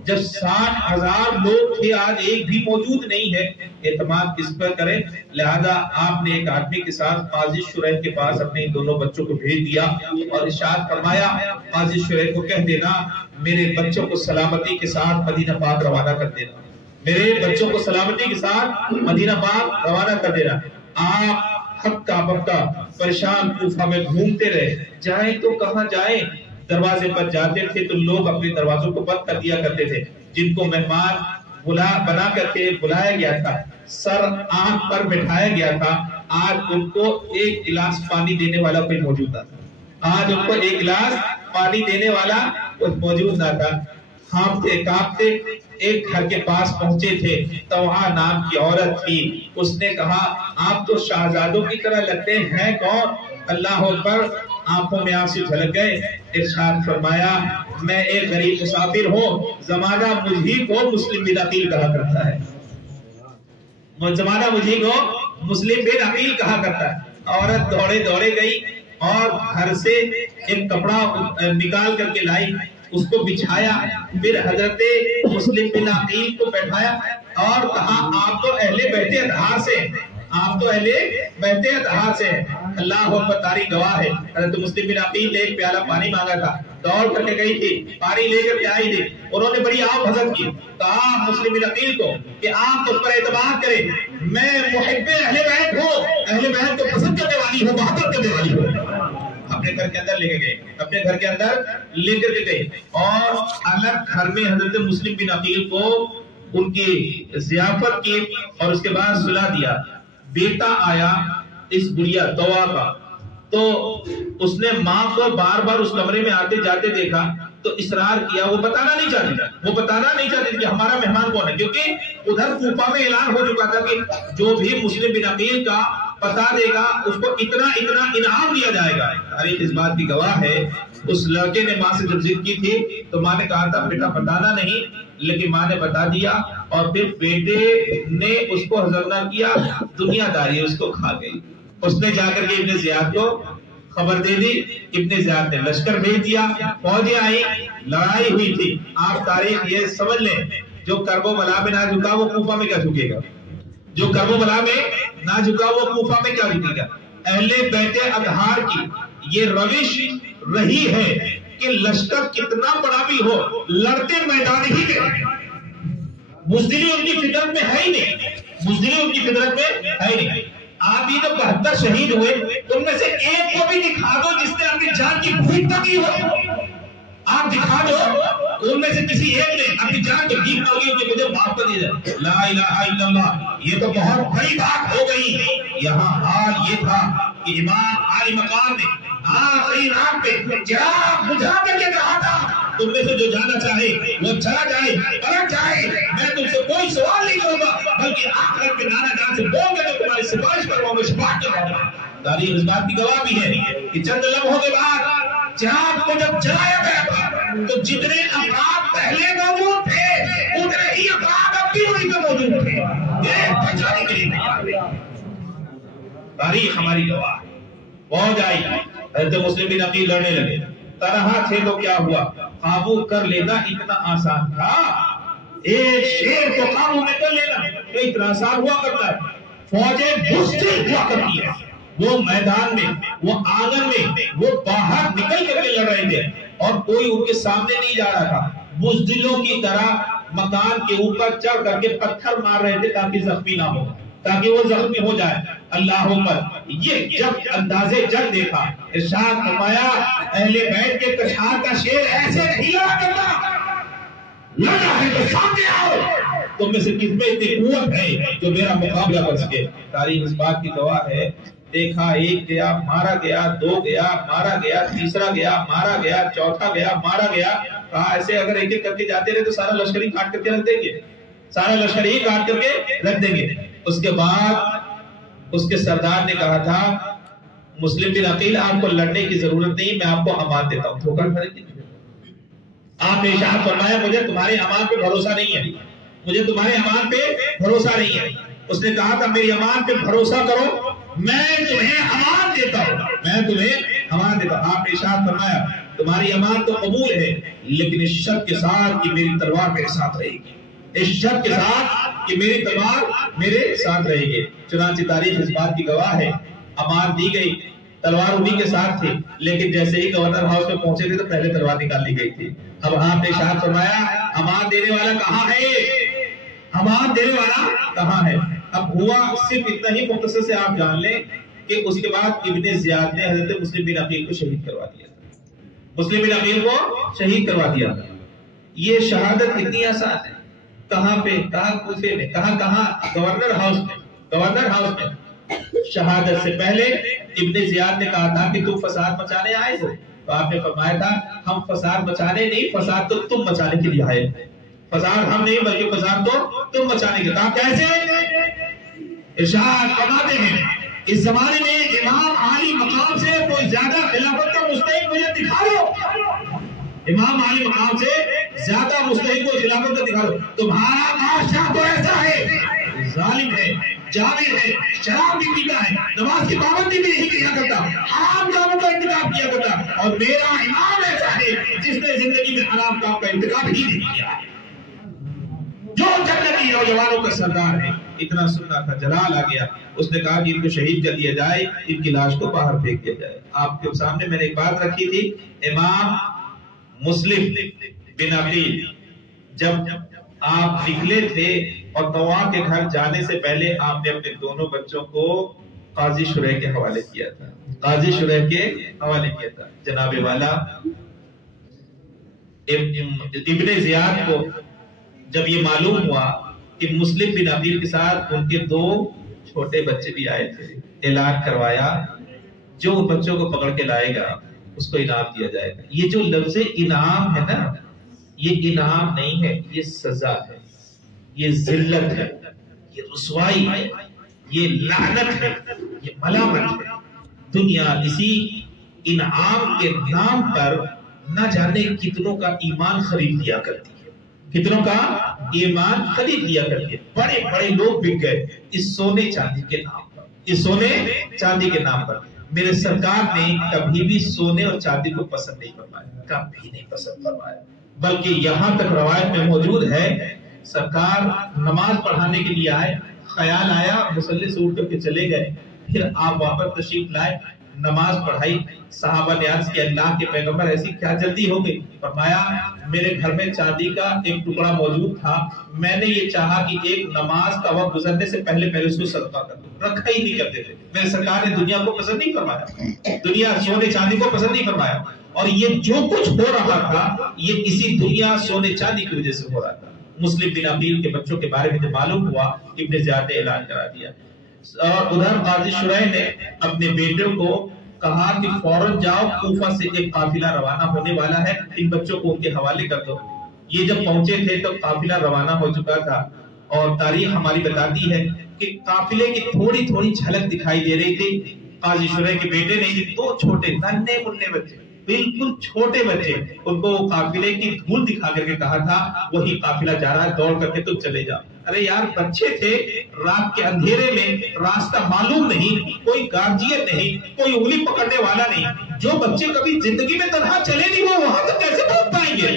جب 60,000 لوگ تھے، آج ایک بھی موجود نہیں ہے، اعتماد کس پر کریں؟ لہذا آپ نے ایک آدمی کے ساتھ قاضی شریح کے پاس اپنے 2 بچوں کو بھیج دیا اور ارشاد فرمایا، قاضی شریح کو کہہ دینا میرے بچوں کو سلامتی کے ساتھ مدینہ پاک روانہ کر دینا، میرے بچوں کو سلامتی کے ساتھ مدینہ پاک روانہ کر دینا۔ آپ ہکا بکا پریشان کوفہ میں گھومتے رہے، جائیں تو کہاں جائیں؟ دروازے پر جاتے تھے تو لوگ اپنے دروازوں کو بند کر دیا کرتے تھے، جن کو مہمان بنا کر کے بلایا گیا تھا، سر آنکھ پر بٹھایا گیا تھا، آج ان کو ایک گلاس پانی دینے والا کوئی موجود نہ تھا، آج ان کو ایک گلاس پانی دینے والا کوئی موجود نہ تھا۔ ہانپتے کانپتے ایک گھر کے پاس پہنچے تھے، توہا نام کی عورت تھی، اس نے کہا آپ تو شہزادوں کی طرح لگتے ہیں، کون؟ اللہ اکبر۔ آنکھوں میں آنسو جھلک گئے، ارشاد فرمایا میں ایک غریب مسافر ہوں، زمانہ مجھی کو مسلم بن عقیل کہا کرتا ہے، زمانہ مجھی کو مسلم بن عقیل کہا کرتا ہے۔ عورت دوڑے دوڑے گئی اور گھر سے ایک کپڑا نکال کر کے لائی، اس کو بچھایا، پھر حضرت مسلم بن عقیل کو بیٹھایا اور کہا آپ تو اہل بیت اطہار سے، آپ تو اہل بیت اطہار سے ہیں۔ اللہ اکبر، تاریخ گواہ ہے۔ حضرت مسلم بن عقیل نے ایک پیالہ پانی مانگا تھا، دوڑ کر کے گئی تھی، پانی لے کر کے آئی تھی، انہوں نے بڑی آؤ بھگت کی، کہا مسلم بن عقیل کو کہ آپ اس پر اعتماد کریں، میں محب اہل بیت ہوں، اہل بیت کو پسند کرنے والی ہوں، محبت کرنے والی ہوں۔ اپنے گھر کے اندر لے کے گئے، اپنے گھر کے اندر لے کر کے گئے، اور الگ گھر میں حضرت مسلم بن عقیل کو ان کی ضیافت کی اور اس کے بعد سلا دیا۔ بیٹا آیا اس گڑیا دوا کا، تو اس نے ماں کو بار بار اس کمرے میں آتے جاتے دیکھا تو اصرار کیا، وہ بتانا نہیں چاہتی کہ ہمارا مہمان کون ہے، کیونکہ ادھر کوفہ میں اعلان ہو چکا تھا کہ جو بھی مسلم بن عقیل کا پتا دے گا اس کو اتنا اتنا انعام دیا جائے گا۔ تاریخ اس بات کی گواہ ہے۔ اس لڑکے نے ماں سے جب ضد کی تھی تو ماں نے کہا تھا بیٹا بتانا نہیں، لیکن ماں نے بتا دیا، اور پھر بیٹے نے اس کو ہضم نہ کیا، دنیا داری اس کو کھا گئی۔ اس نے جا کر کے ابن زیاد کو خبر دے دی، ابن زیاد نے لشکر بھیج دیا، فوجیں آئی، لڑائی ہوئی تھی۔ آپ تاریخ یہ سمجھ لیں، جو کرب و بلا میں نہ جھکا وہ کوفہ میں کیا جھکے گا، جو کرب و بلا میں نہ جھکا وہ کوفہ میں کیا جھکے گا۔ اہل بیت اطہار کی یہ روش رہی ہے کہ لشکر کتنا بڑا بھی ہو لڑتے میدان ہی میں، بزدلی ان کی فطرت میں ہے ہی نہیں، بزدلی ان کی فطرت میں ہے ہی نہیں۔ آپ یہ جو 72 شہید ہوئے ان میں سے ایک کو بھی دکھا دو جس نے اپنی جان کی بھیک تکی ہو، آپ دکھا دو ان میں سے کسی ایک نے اپنی جان کی بھیک مانگی کہ مجھے معاف کر دیا جائے۔ لا الہ الا اللہ، یہ تو بہت بڑی بات ہو گئی۔ یہاں حال یہ تھا کہ امام عالی مقام نے آخری رات پہ چراغ بجھا کر کے کہا تھا تم میں سے جو جانا چاہے وہ چلا جائے، پلٹ جائے، میں تم سے کوئی سوال نہیں کروں گا، بلکہ آخرت میں نانا جان سے بول کے جو تمہاری سفارش کروں گا، شفاعت کروں گا۔ تاریخ اس بات کی گواہ بھی ہے کہ چند لمحوں کے بعد چراغ کو جب جلایا گیا تھا تو جتنے افراد پہلے موجود تھے اتنے ہی افراد اب بھی وہیں پہ موجود تھے، یہ پہچانے کے لیے تیار۔ تاریخ ہماری گواہ ہے۔ فوج آئی، حضرت مسلم بن عقیل لڑنے لگے، طرح تھے تو کیا ہوا، قابو کر لینا اتنا آسان تھا؟ ایک شیر کو قابو میں کر لینا تو اتنا آسان ہوا کرتا ہے؟ فوجیں بزدل ہوا کرتی ہے، وہ میدان میں، وہ آنگن میں، وہ باہر نکل کر کے لڑ رہے تھے اور کوئی ان کے سامنے نہیں جا رہا تھا، بزدلوں کی طرح مکان کے اوپر چڑھ کر کے پتھر مار رہے تھے تاکہ زخمی نہ ہو، تاکہ وہ زخمی ہو جائے۔ اللہ اکبر! یہ جب اندازے جنگ دیکھا، ارشاد فرمایا اہل بیت کے کشار کا شیر ایسے نہیں لڑا کرتا، لڑا ہے تو سامنے آؤ، تم میں سے کس میں اتنی قوت ہے جو میرا مقابلہ کر سکے؟ تاریخ اس بات کی گواہ ہے، دیکھا ایک گیا مارا گیا، دو گیا مارا گیا، تیسرا گیا مارا گیا، چوتھا گیا مارا گیا، کہا ایسے اگر ایک ایک کر کے جاتے رہے تو سارا لشکر ہی کاٹ کر کے رکھ دیں گے، سارا لشکر ہی کاٹ کر کے رکھ دیں گے۔ اس کے بعد اس کے سردار نے کہا تھا مسلم بن عقیل آپ کو لڑنے کی ضرورت نہیں، میں آپ کو امان دیتا ہوں، دھوکہ کھڑے کی۔ آپ نے ارشاد فرمایا مجھے تمہارے امان پہ بھروسہ نہیں ہے، مجھے تمہارے امان پہ بھروسہ نہیں ہے۔ اس نے کہا تھا میری امان پہ بھروسہ کرو، میں تمہیں امان دیتا ہوں، میں تمہیں امان دیتا ہوں۔ آپ نے ارشاد فرمایا تمہاری امان تو قبول ہے لیکن اس شرط کے ساتھ کہ میری تلوار میرے ساتھ رہے گی، اس شرط کے ساتھ کہ میری تلوار میرے ساتھ رہے گی۔ چنانچہ تاریخ اس بات کی گواہ ہے، امان دی گئی، تلوار انہی کے ساتھ تھی، لیکن جیسے ہی گورنر ہاؤس میں پہنچے تھے تو پہلے تلوار نکال لی گئی تھی۔ اب آپ نے ارشاد فرمایا امان دینے والا کہاں ہے، امان دینے والا کہاں ہے؟ اب ہوا صرف اتنا ہی مختصر سے آپ جان لیں کہ اس کے بعد ابن زیاد نے حضرت مسلم بن عقیل کو شہید کروا دیا، مسلم بن عقیل کو شہید کروا دیا۔ یہ شہادت اتنی آسان ہے، کہاں پہ؟ کہاں کوفے میں، کہاں گورنر ہاؤس میں، گورنر ہاؤس میں۔ شہادت سے پہلے ابن زیاد نے کہا تھا کہ تم فساد مچانے آئے ہو، تو آپ نے فرمایا تھا ہم فساد مچانے نہیں، فساد تو تم مچانے کے لیے آئے، فساد ہم نہیں بلکہ فساد تو تم مچانے کے۔ کہا کیسے؟ ارشاد فرماتے ہیں اس زمانے میں امام عالی مقام سے کوئی زیادہ خلافت کا مستحق مجھے دکھا دو، امام عالی مقام سے زیادہ مستحق کو خلافت کا دکھا دو۔ تمہارا بادشاہ تو ایسا ہے، ظالم ہے، جابر ہے، شراب بھی پیتا ہے، نماز کی پابندی بھی نہیں کیا کرتا، حرام کاموں کا ارتکاب کیا کرتا، اور میرا امام ایسا ہے جس نے زندگی میں حرام کام کا ارتکاب ہی نہیں کیا، جو جنتی نوجوانوں کا سردار ہے۔ اتنا سننا تھا، جلال آ گیا، اس نے کہا کہ ان کو شہید کر دیا جائے، ان کی لاش کو باہر پھینک دیا جائے۔ آپ کے سامنے میں نے ایک بات رکھی تھی، امام مسلم بن عقیل جب آپ نکلے تھے اور طوا کے گھر جانے سے پہلے آپ نے اپنے دونوں بچوں کو قاضی شریح کے حوالے کیا تھا، قاضی شریح کے حوالے کیا تھا۔ جناب والا ابن زیاد کو جب یہ معلوم ہوا کہ مسلم بن عقیل کے ساتھ ان کے دو چھوٹے بچے بھی آئے تھے، اعلان کروایا جو ان بچوں کو پکڑ کے لائے گا اس کو انعام دیا جائے گا۔ یہ جو لفظ انعام ہے نا، یہ انعام نہیں ہے، یہ سزا ہے، یہ ذلت ہے، یہ رسوائی ہے، یہ لعنت ہے، یہ ملامت ہے۔ دنیا اسی انعام کے نام پر نہ جانے کتنوں کا ایمان خرید لیا کرتی ہے، کتنوں کا ایمان خرید لیا کرتی ہے۔ بڑے بڑے لوگ بک گئے اس سونے چاندی کے نام پر، اس سونے چاندی کے نام پر۔ میرے سرکار نے کبھی بھی سونے اور چاندی کو پسند نہیں فرمایا، کبھی نہیں پسند فرمایا، بلکہ یہاں تک روایت میں موجود ہے سرکار نماز پڑھانے کے لیے آئے، خیال آیا مصلی سے اٹھ کر کے چلے گئے، پھر آپ واپس تشریف لائے، نماز پڑھائی۔ صحابہ نے عرض کیا اللہ کے پیغمبر ایسی کیا جلدی ہو گئی؟ فرمایا میرے گھر میں چاندی کا ایک ٹکڑا موجود تھا، میں نے یہ چاہا کہ ایک نماز کا وقت گزرنے سے پہلے اس کو صدقہ کر دوں، رکھا ہی نہیں کرتے تھے۔ میرے سرکار نے دنیا کو پسند نہیں فرمایا، دنیا سونے چاندی کو پسند نہیں فرمایا، اور یہ جو کچھ ہو رہا تھا یہ اسی دنیا سونے چاندی کی وجہ سے ہو رہا تھا۔ مسلم بن عقیل کے بچوں کے بارے میں جب معلوم ہوا ابن زیاد نے اعلان کرا دیا، اور ادھر قاضی شریح نے اپنے بیٹوں کو کہا کہ فوراً جاؤ، کوفہ سے ایک قافلہ روانہ ہونے والا ہے، ان بچوں کو ان کے حوالے کر دو۔ یہ جب پہنچے تھے تو قافلہ روانہ ہو چکا تھا، اور تاریخ ہماری بتاتی ہے کہ قافلے کی تھوڑی تھوڑی جھلک دکھائی دے رہی تھی۔ قاضی شریح کے بیٹے نے، دو چھوٹے ننھے منھے بچے، بالکل چھوٹے بچے، ان کو قافلے کی دھول دکھا کر کے کہا تھا وہی قافلہ جا رہا ہے، دوڑ کر کے تم چلے جاؤ۔ ارے یار بچے تھے، رات کے اندھیرے میں راستہ معلوم نہیں، کوئی گارجین نہیں، کوئی انگلی پکڑنے والا نہیں۔ جو بچے کبھی زندگی میں تنہا چلے نہیں وہ وہاں تک کیسے پہنچ پائیں گے؟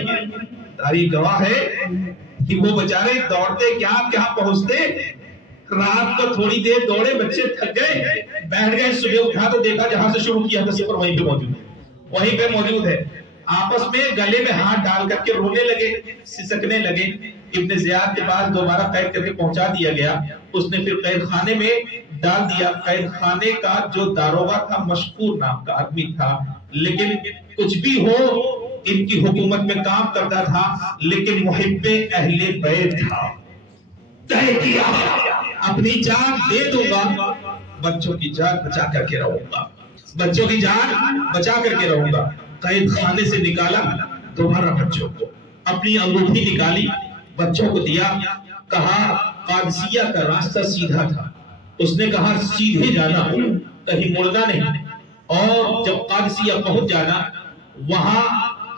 تاریخ گواہ ہے کہ وہ بیچارے دوڑتے کیا پہنچتے، رات کو تھوڑی دیر دوڑے، بچے تھک گئے، بیٹھ گئے، صبح اٹھا تو دیکھا جہاں سے شروع کیا تھا سفر وہیں پہ موجود ہے۔ آپس میں گلے میں ہاتھ ڈال کر کے رونے لگے، سسکنے لگے۔ ابن زیاد کے پاس دوبارہ قید کر کے پہنچا دیا گیا، اس نے پھر قید خانے میں ڈال دیا۔ قید خانے کا جو داروغہ تھا مشکور نام کا آدمی تھا، لیکن کچھ بھی ہو ان کی حکومت میں کام کرتا تھا، لیکن محب اہل بیت تھا۔ طے کیا اپنی جان دے دوں گا، بچوں کی جان بچا کر کے رہوں گا، بچوں کی جان بچا کر کے رہوں گا۔ قید خانے سے نکالا دوبارہ بچوں کو، اپنی انگوٹھی نکالی، بچوں کو دیا، کہا قادسیہ کا راستہ سیدھا تھا، اس نے کہا سیدھے جانا، کہیں مڑنا نہیں، اور جب قادسیہ پہنچ جانا وہاں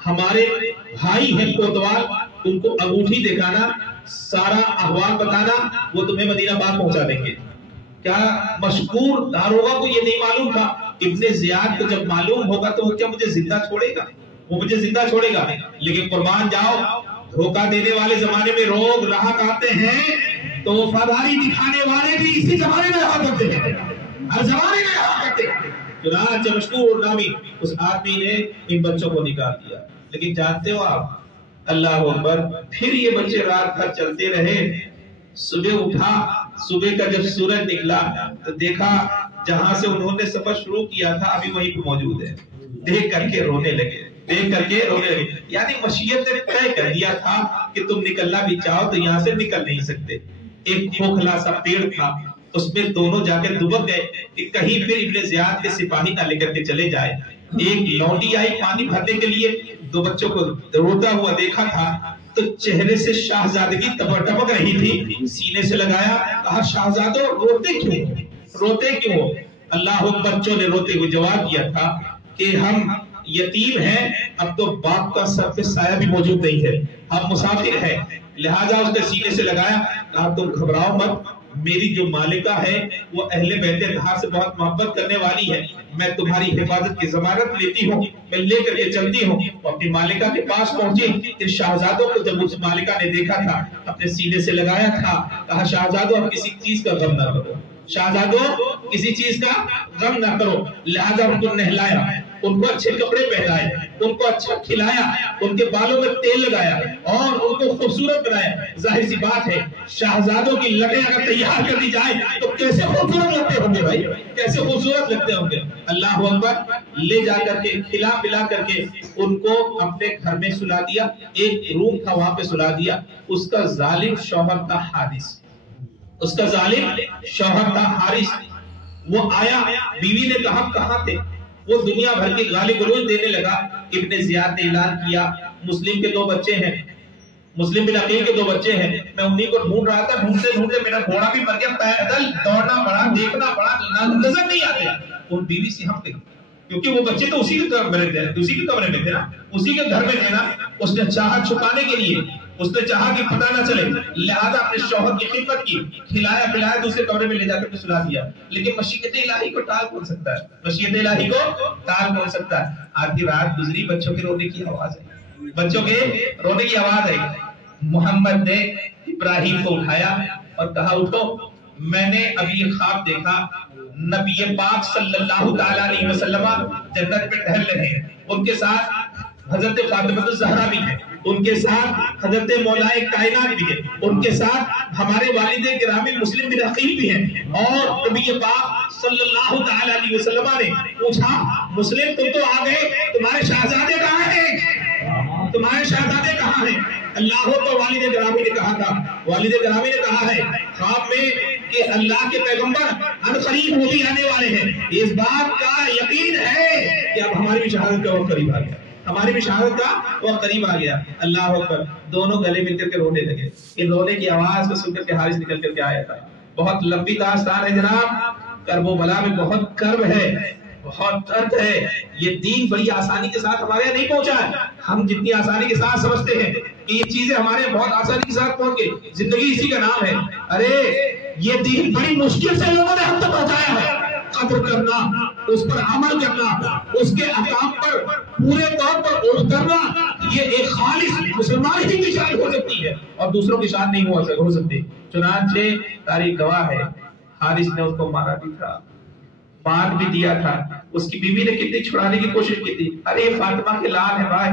ہمارے بھائی ہیں کوتوال، ان کو انگوٹھی دکھانا، سارا احوال بتانا، وہ تمہیں مدینہ پاک پہنچا دیں گے۔ کیا مشکور داروغہ کو یہ نہیں معلوم تھا؟ ابن زیاد کو جب معلوم ہوگا تو وہ کیا مجھے زندہ چھوڑے گا؟ وہ مجھے زندہ چھوڑے گا؟ لیکن قربان جاؤ، دھوکہ دینے والے زمانے میں لوگ رہا کرتے ہیں تو وفاداری دکھانے والے بھی اسی زمانے میں رہا کرتے ہیں، ہر زمانے میں رہا کرتے ہیں۔ چنانچہ مشکور نامی اس آدمی نے ان بچوں کو نکال دیا۔ لیکن جانتے ہو آپ، اللہ اکبر، پھر یہ بچے رات بھر چلتے رہے۔ صبح اٹھا، صبح کا جب سورج نکلا تو دیکھا جہاں سے انہوں نے سفر شروع کیا تھا ابھی وہیں پہ موجود ہے۔ دیکھ کر کے رونے لگے، دیکھ کر کے رونے لگے۔ یعنی مشیت نے طے کر دیا تھا کہ تم نکلنا بھی چاہو تو یہاں سے نکل نہیں سکتے۔ ایک کھوکھلا سا پیڑ تھا، اس میں دونوں جا کے دبک گئے کہ کہیں پھر ابن زیاد کے سپاہی نہ لے کر کے چلے جائے۔ ایک لونڈی آئی پانی بھرنے کے لیے، دو بچوں کو روتا ہوا دیکھا تھا تو چہرے سے شاہزادگی ٹپک رہی تھی، سینے سے لگایا، کہا شاہزادو روتے کیوں؟ اللہ بچوں نے روتے ہوئے جواب دیا تھا کہ ہم یتیم ہیں، اب تو باپ کا سر پہ سایہ بھی موجود نہیں ہے، ہم مسافر ہیں۔ لہذا اس نے سینے سے لگایا، کہا تم گھبراؤ مت، میری جو مالکہ ہے وہ اہل بیت اطہار سے بہت محبت کرنے والی ہے، میں تمہاری حفاظت کی ضمانت لیتی ہوں، میں لے کر کے چلتی ہوں۔ وہ اپنی مالکہ کے پاس پہنچی، پھر شاہزادوں کو جب اس مالکہ نے دیکھا تھا اپنے سینے سے لگایا تھا، کہا شاہزادوں اب کسی چیز کا غم نہ کرو، شاہزادوں کسی چیز کا غم نہ کرو۔ لہذا ان کو نہلایا، ان کو اچھے کپڑے پہنائے، ان کو اچھا کھلایا، ان کے بالوں میں تیل لگایا اور ان کو خوبصورت بنایا۔ ظاہر سی بات ہے شاہزادوں کی لٹیں اگر تیار کر دی جائے تو کیسے خوبصورت لگتے ہوں گے بھائی، کیسے خوبصورت لگتے ہوں گے۔ اللہ اکبر، لے جا کر کے کھلا پلا کر کے ان کو اپنے گھر میں سلا دیا، ایک روم تھا وہاں پہ سلا دیا۔ اس کا ظالم شوہر تھا حارث، اس کا ظالم شوہر تھا حارث، وہ آیا، بیوی نے کہا کہاں تھے؟ وہ دنیا بھر کی گالی گلوچ دینے لگا۔ ابن زیاد نے اعلان کیا مسلم کے 2 بچے ہیں، مسلم بن عقیل کے 2 بچے ہیں، میں انہی کو ڈھونڈ رہا تھا، ڈھونڈتے ڈھونڈتے میرا گھوڑا بھی مر گیا، پیدل دوڑنا پڑا، دیکھنا پڑا، نظر نہیں آتے۔ ان بیوی سے ہم تھے کیونکہ وہ بچے تو اسی کے کمرے میں تھے، اسی کے کمرے میں تھے نا، اسی کے گھر میں تھے نا۔ اس نے چاہا چھپانے کے لیے، اس نے چاہا کہ پتہ نہ چلے، لہذا اپنے شوہر کی خدمت کی، کھلایا پلایا، دوسرے کمرے میں لے جا کر کے سلا دیا۔ لیکن مشیت الہی کو ٹال کون سکتا ہے؟ مشیت الہی کو ٹال کون سکتا ہے؟ آدھی رات گزری، بچوں کے رونے کی آواز ہے، بچوں کے رونے کی آواز ہے۔ محمد نے ابراہیم کو اٹھایا اور کہا اٹھو، میں نے ابھی یہ خواب دیکھا، نبی پاک صلی اللہ تعالی علیہ وسلم جنت میں ٹہل رہے ہیں، ان کے ساتھ حضرت فاطمہ الزہرا بھی ہے، ان کے ساتھ حضرت مولا کائنات بھی ہے، ان کے ساتھ ہمارے والد گرامی مسلم بن عقیل بھی ہیں۔ اور نبی پاک صلی اللہ تعالی علیہ وسلم نے پوچھا مسلم تم تو آ گئے، تمہارے شہزادے کہاں ہیں؟ تمہارے شہزادے کہاں ہیں؟ اللہ کو والد گرامی نے کہا تھا، والد گرامی نے کہا ہے خواب میں کہ اللہ کے پیغمبر عنقریب وہ بھی آنے والے ہیں، اس بات کا یقین ہے کہ اب ہماری بھی شہادت کا وقت قریب آ گیا، ہماری بھی شہادت کا وقت قریب آ گیا۔ اللہ اکبر، دونوں گلے مل کر کے رونے لگے۔ ان رونے کی آواز کو سن کر کے حارث نکل کر کے آیا تھا۔ بہت لمبی داستان ہے جناب، کرب و بلا میں بہت کرب ہے، بہت درد ہے. یہ دین بڑی آسانی کے ساتھ ہمارے یہاں نہیں پہنچا ہے. ہم جتنی آسانی کے ساتھ سمجھتے ہیں کہ یہ چیزیں ہمارے یہاں بہت آسانی کے ساتھ پہنچ گئی, زندگی اسی کا نام ہے. ارے یہ دین بڑی مشکل سے لوگوں نے ہم تک پہنچایا ہے. قدر کرنا, اس پر عمل کرنا, اس کے احکام پر پورے طور پر اترنا, یہ ایک خالص مسلمان ہی کی شان ہو سکتی ہے اور دوسروں کی شان نہیں ہو سکتی. چنانچہ تاریخ گواہ ہے, حارث نے اس کو مارا بھی تھا, مار بھی دیا تھا. اس کی بیوی نے کتنی چھڑانے کی کوشش کی تھی. ارے یہ فاطمہ کے لال ہے بھائی,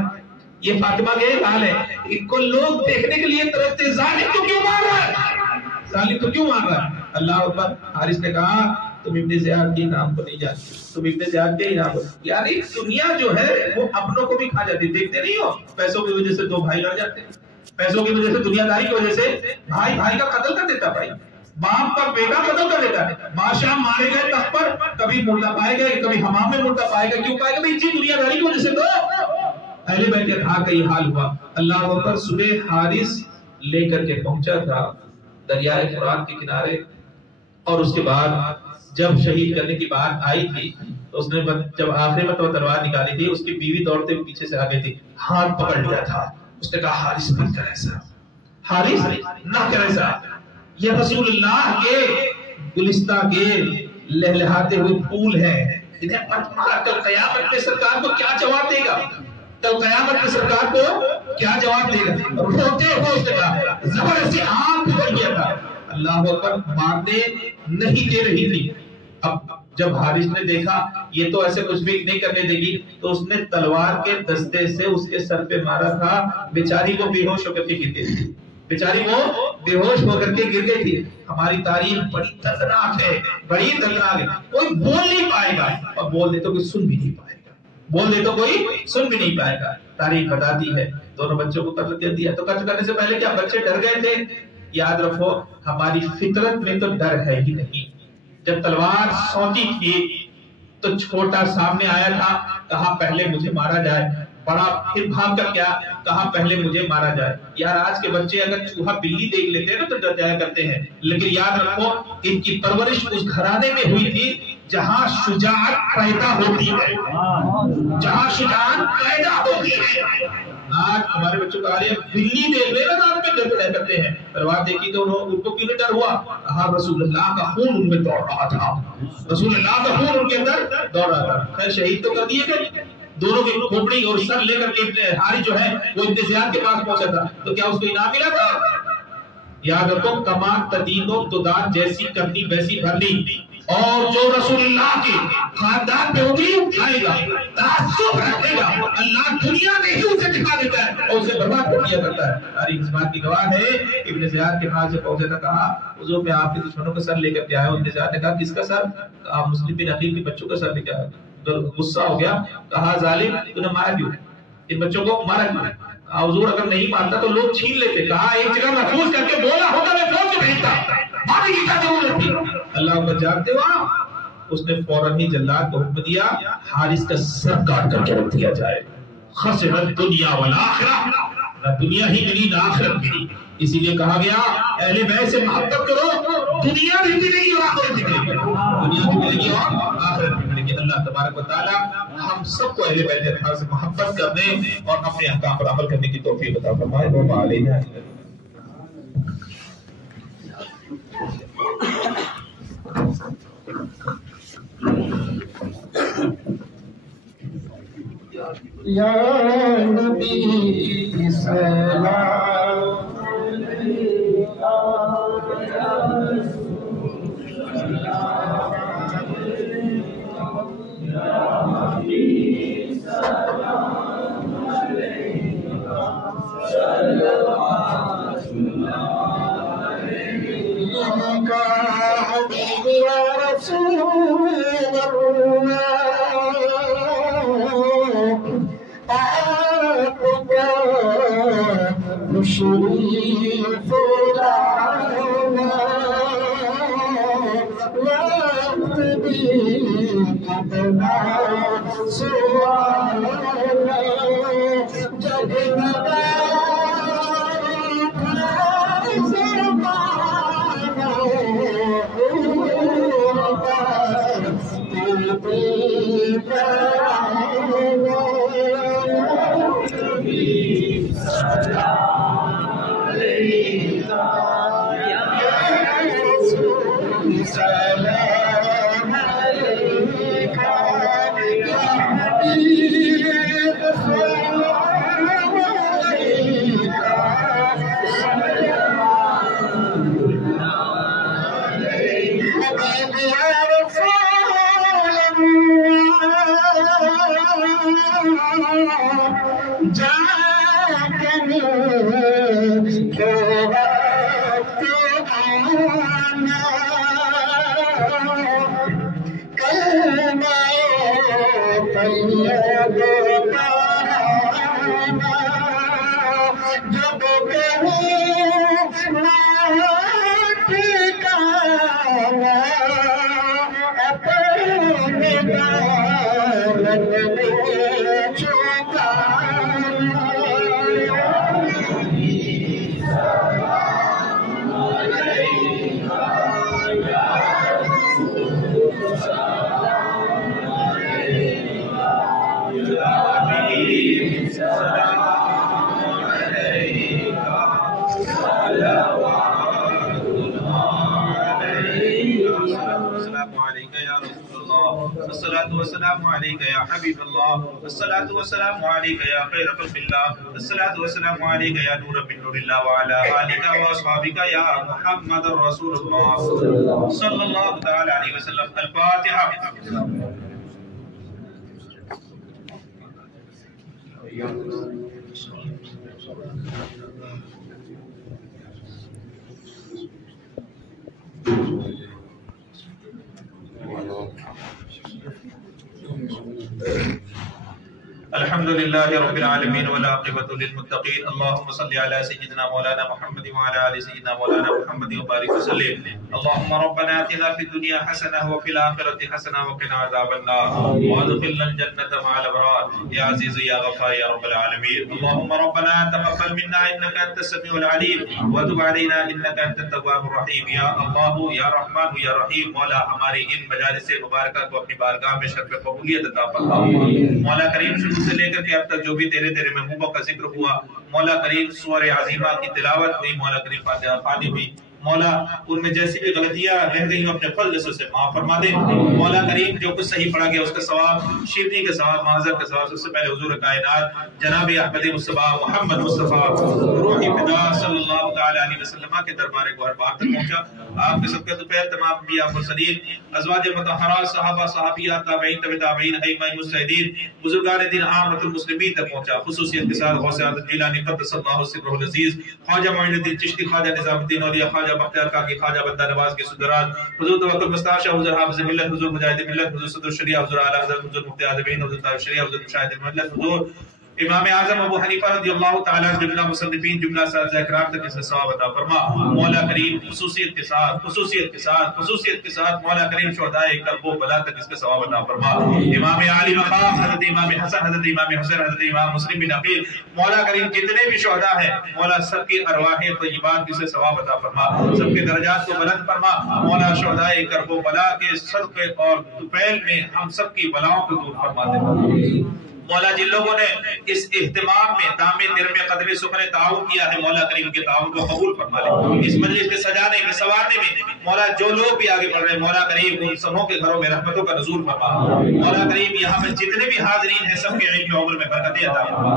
یہ فاطمہ کے لال ہے, ان کو لوگ دیکھنے کے لیے ترستے, ظالم تو کیوں مار رہا ہے, ظالم تو کیوں مار رہا ہے. اللہ اکبر. حارث نے کہا تم ابن زیاد کے نام کو نہیں جانتے, تم ابن زیاد کے نام کو. یعنی دنیا جو ہے وہ اپنوں کو بھی کھا جاتی. دیکھتے نہیں ہو پیسوں کی وجہ سے دو بھائی لڑ جاتے ہیں, پیسوں کی وجہ سے, دنیا داری کی وجہ سے بھائی بھائی کا قتل کر دیتا, بھائی باپ کا بیٹا قتل کر دیتا ہے. بادشاہ مارے گئے تخت پر, کبھی مردہ پائے گا, کبھی حمام میں مردہ پائے گا. کیوں پائے گا بھائی؟ جی دنیا داری کی وجہ سے. تو اہل بیت اطہار کا یہ حال ہوا. اللہ اکبر. صبح حارث لے کر کے پہنچا تھا دریائے فرات کے کنارے, اور اس کے بعد جب شہید کرنے کی بات آئی تھی تو اس نے جب آخری مرتبہ تلوار نکالی تھی, اس کی بیوی دوڑتے ہوئے پیچھے سے آ گئی تھی, ہاتھ پکڑ لیا تھا. اس نے کہا حارث مت کر ایسا, حارث نہ کر ایسا, یہ رسول اللہ کے گلستہ کے لہلہاتے ہوئے پھول ہیں, انہیں مت مار. کل قیامت میں سرکار کو کیا جواب دے گا, کل قیامت میں سرکار کو کیا جواب دے گا. روتے ہوئے اس نے کہا, زبردستی آنکھ پکڑ گیا تھا. اللہ اکبر. مارنے نہیں دے رہی تھی. اب جب حارث نے دیکھا یہ تو ایسے کچھ بھی نہیں کرنے دے گی, تو اس نے تلوار کے دستے سے اس کے سر پہ مارا تھا. بیچاری کو بے ہوش ہو کر کے گر گئی تھی, بیچاری وہ بے ہوش ہو کر کے گر گئی تھی. ہماری تاریخ بڑی دردناک ہے, بڑی دردناک ہے. کوئی بول نہیں پائے گا, اور بول دے تو کوئی سن بھی نہیں پائے گا, بول دے تو کوئی سن بھی نہیں پائے گا. تاریخ بتاتی ہے دونوں بچوں کو قتل کر دیا. تو قتل کرنے سے پہلے کیا بچے ڈر گئے تھے؟ یاد رکھو ہماری فطرت میں تو ڈر ہے ہی نہیں. جب تلوار سونتی تھی تو چھوٹا سامنے آیا تھا, کہا پہلے مجھے مارا جائے. بڑا پھر بھاگ کر کیا کہا پہلے مجھے مارا جائے. یار آج کے بچے اگر چوہا بلی دیکھ لیتے ہیں نا تو ڈر جایا کرتے ہیں, لیکن یاد رکھو ان کی پرورش اس گھرانے میں ہوئی تھی جہاں شجاعت پیدا ہوتی ہے, جہاں شجاعت پیدا ہوتی ہے. آج ہمارے بچوں کا حال ہے, بلی دیکھ لے نا رات میں ڈر رہ کرتے ہیں. تلوار دیکھی تو ان کو کیوں نہیں ڈر ہوا؟ کہا رسول اللہ کا خون ان میں دوڑ رہا تھا, رسول اللہ کا خون ان کے اندر دوڑ رہا تھا. خیر شہید تو کر دیے گئے, دونوں کی کھوپڑی اور سر لے کر کے حارث جو ہے وہ ابن زیاد کے پاس پہنچا تھا. تو کیا اس کو انعام ملا تھا؟ یاد رکھو کمان تدینو تدان, جیسی کرنی ویسی بھرنی. اور جو رسول اللہ کے خاندان پہ انگلی اٹھائے گا, تعصب رکھے گا, اللہ دنیا میں ہی اسے دکھا دیتا ہے اور اسے برباد کر دیا کرتا ہے. تاریخ اس بات کی گواہ ہے. ابن زیاد کے پاس سے پہنچا تھا, کہا حضور میں آپ کے دشمنوں کا سر لے کر کے آیا ہوں. ابن زیاد نے کہا کس کا سر؟ کہا مسلم بن عقیل کے بچوں کا سر لے کے آیا. غصہ ہو گیا, کہا ظالم تو نے مارا کیوں, ان بچوں کو مارا کیوں؟ کہا حضور اگر نہیں مارتا تو لوگ چھین لیتے. کہا ایک جگہ محفوظ کر کے بولا ہوتا میں فوج سے بھیجتا, مارنے کی کیا ضرورت تھی؟ اللہ کو جانتے ہو. اس نے فوراً ہی جلاد کو حکم دیا حارث کا سر کاٹ کر کے رکھ دیا جائے. خسرت دنیا والآخرہ, نہ دنیا ہی ملی نہ آخرت ملی. اسی لیے کہا گیا اہل بیت سے محبت کرو, دنیا بھی ملے گی اور آخرت بھی ملے گی, دنیا بھی ملے گی اور آخرت بھی ملے گی. اللہ تبارک و تعالی ہم سب کو اہل بیت اطہار سے محبت کرنے اور اپنے احکام پر عمل کرنے کی توفیق عطا فرمائے. وما علینا یا نبی سلام علیکہ یا رسول اللہ, یا نبی سلام علیکہ صلوات اللہ علیکہ حبیبی یا رسول اللہ. شریف لانا وقت بھی کتنا سوانا, جگمگا زمانہ کے وقت آنا کلمہ طیب پڑھانا جب کہیں ٹھکانا اپنے دامن میں چھپانا الصلاة والسلام عليك يا حبيب الله الصلاة والسلام عليك يا خير خلق الله الصلاة والسلام عليك يا نور من نور الله وعلى آلك وأصحابك يا محمد رسول الله صلى الله تعالى عليه وسلم. الفاتحة. الحمد لله رب العالمين والعاقبة للمتقين. اللهم صل على سيدنا مولانا محمد وعلى آل سيدنا مولانا محمد وبارك وسلم. اللهم ربنا آتنا في الدنيا حسنة وفي الآخرة حسنة وقنا عذاب النار وادخلنا الجنة مع الأبرار يا عزيز يا غفار يا رب العالمين. اللهم ربنا تقبل منا إنك أنت السميع العليم وتب علينا إنك أنت التواب الرحيم. يا الله يا رحمن يا رحيم. مولا ہماری ان مجالس مبارکہ کو اپنی بارگاہ میں شرف قبولیت عطا فرما. مولا کریم شروع سے لے کر کے اب تک جو بھی تیرے محبوبوں کا ذکر ہوا، مولا کریم سورہ عظیمہ کی تلاوت ہوئی، مولا کریم فاتحہ خوانی ہوئی، مولا ان میں جیسی بھی غلطیاں رہ گئی اپنے فضل سے اسے معاف فرما دے. مولا کریم جو کچھ صحیح پڑھا گیا اس کا ثواب، شیرنی کا ثواب، معذر کا ثواب، سب سے پہلے حضور کائنات جناب احمد مصطفیٰ محمد مصطفیٰ روح فدا صلی اللہ تعالی علیہ وسلم کے دربار گوہر بار تک پہنچا. آپ کے سب کے دوپہر تمام انبیاء مرسلین، ازواج مطہرات، صحابہ صحابیات، تابعین تبع تابعین، ائمہ مجتہدین، بزرگان دین عامۃ المسلمین تک پہنچا. خصوصیت کے ساتھ غوث اعظم جیلانی قدس اللہ سرہ العزیز، خواجہ معین الدین چشتی، خواجہ نظام الدین اولیاء، خواجہ بختیار کاکی، خواجہ بندہ نواز کے صدرات، حضور توکل مستعار شاہ، حضور حافظ ملت، حضور مجاہد ملت، حضور صدر الشریعہ، حضور اعلیٰ حضرت، حضور مفتی عالمین، حضور طاہر الشریعہ، حضور مشاہد ملت، حضور امام اعظم ابو حنیفہ رضی اللہ تعالیٰ جملہ مصنفین، جملہ اساتذہ اکرام تک اس سے ثواب عطا فرما. مولا کریم خصوصیت کے ساتھ مولا کریم شہدائے کرب و بلا تک اس کے ثواب عطا فرما. امام علی مقام حضرت امام حسن، حضرت امام حسین، حضرت امام مسلم بن عقیل، مولا کریم جتنے بھی شہداء ہیں مولا سب کی ارواح طیبات کی سے ثواب عطا فرما، سب کے درجات کو بلند فرما. مولا شہدائے کرب و بلا کے صدقے اور طفیل میں ہم سب کی بلاؤں کو دور فرما دے. مولا جن لوگوں نے اس اہتمام میں دام درم قدر سخن تعاون کیا ہے، مولا کریم کے تعاون کو قبول فرما لے. اس مجلس کے سجانے میں، سوارنے میں مولا جو لوگ بھی آگے بڑھ رہے ہیں، مولا کریم ان سبوں کے گھروں میں رحمتوں کا نزول فرما. مولا کریم یہاں پر جتنے بھی حاضرین ہیں سب کے علم و عمر میں برکتیں عطا فرما.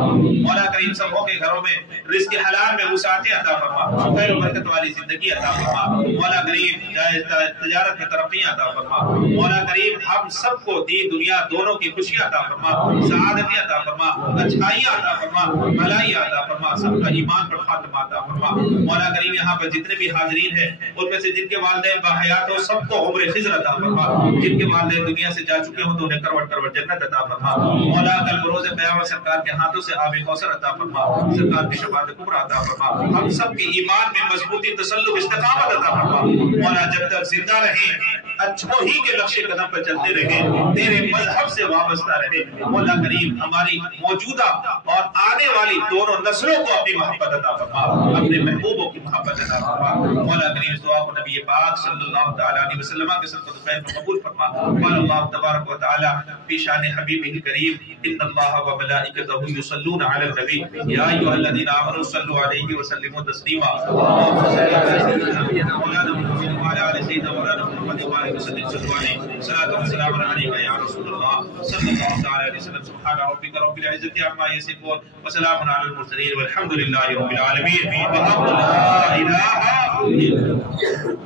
مولا کریم سبوں کے گھروں میں رزق حلال میں وسعتیں عطا فرما، خیر و برکت والی زندگی عطا فرما. مولا کریم تجارت میں ترقیاں عطا فرما. مولا کریم ہم سب کو دین دنیا دونوں کی خوشیاں عطا فرما، سعادت عطا فرما، اچھائیاں عطا فرما، بھلائی عطا فرما، سب کا ایمان پر خاتمہ عطا فرما. مولا کریم یہاں پر جتنے بھی حاضرین ہیں ان میں سے جن کے والدین باحیات ہو سب کو عمر خضر عطا فرما، جن کے والدین دنیا سے جا چکے ہوں تو انہیں کروٹ کروٹ جنت عطا فرما. مولا کل بروز قیامت سرکار کے ہاتھوں سے آب کوثر عطا فرما، سرکار کی شفاعت کبریٰ عطا فرما. ہم سب کے ایمان میں مضبوطی، تسلط، استقامت عطا فرما. مولا جب تک زندہ رہیں اچھوں ہی کے نقش قدم پر چلتے رہیں، تیرے مذہب سے وابستہ رہے. مولا کریم ہماری موجودہ اور آنے والی دونوں نسلوں کو اپنی محبت عطا فرما، اپنے محبوبوں کی محبت عطا فرما. مولا کریم اس دعا کو نبی پاک صلی اللہ تعالی علیہ وسلم کے صدقۃ الخیر میں قبول فرما. قال اللہ تبارک و تعالی فی شان حبیبہ الکریم ان اللہ و ملائکتہ یصلون علی النبی یا ایھا الذین آمنوا صلوا علیہ وسلموا تسلیما. اللهم صل علی سیدنا مولانا محمد وعلی آل سیدنا مولانا محمد وعلى وسلم صلوا عليه صلاة وسلام عليك يا رسول الله صلى الله تعالى عليه وسلم. سبحان ربك رب العزة عما يصفون وسلام على المرسلين والحمد لله رب العالمين. لا إله إلا الله.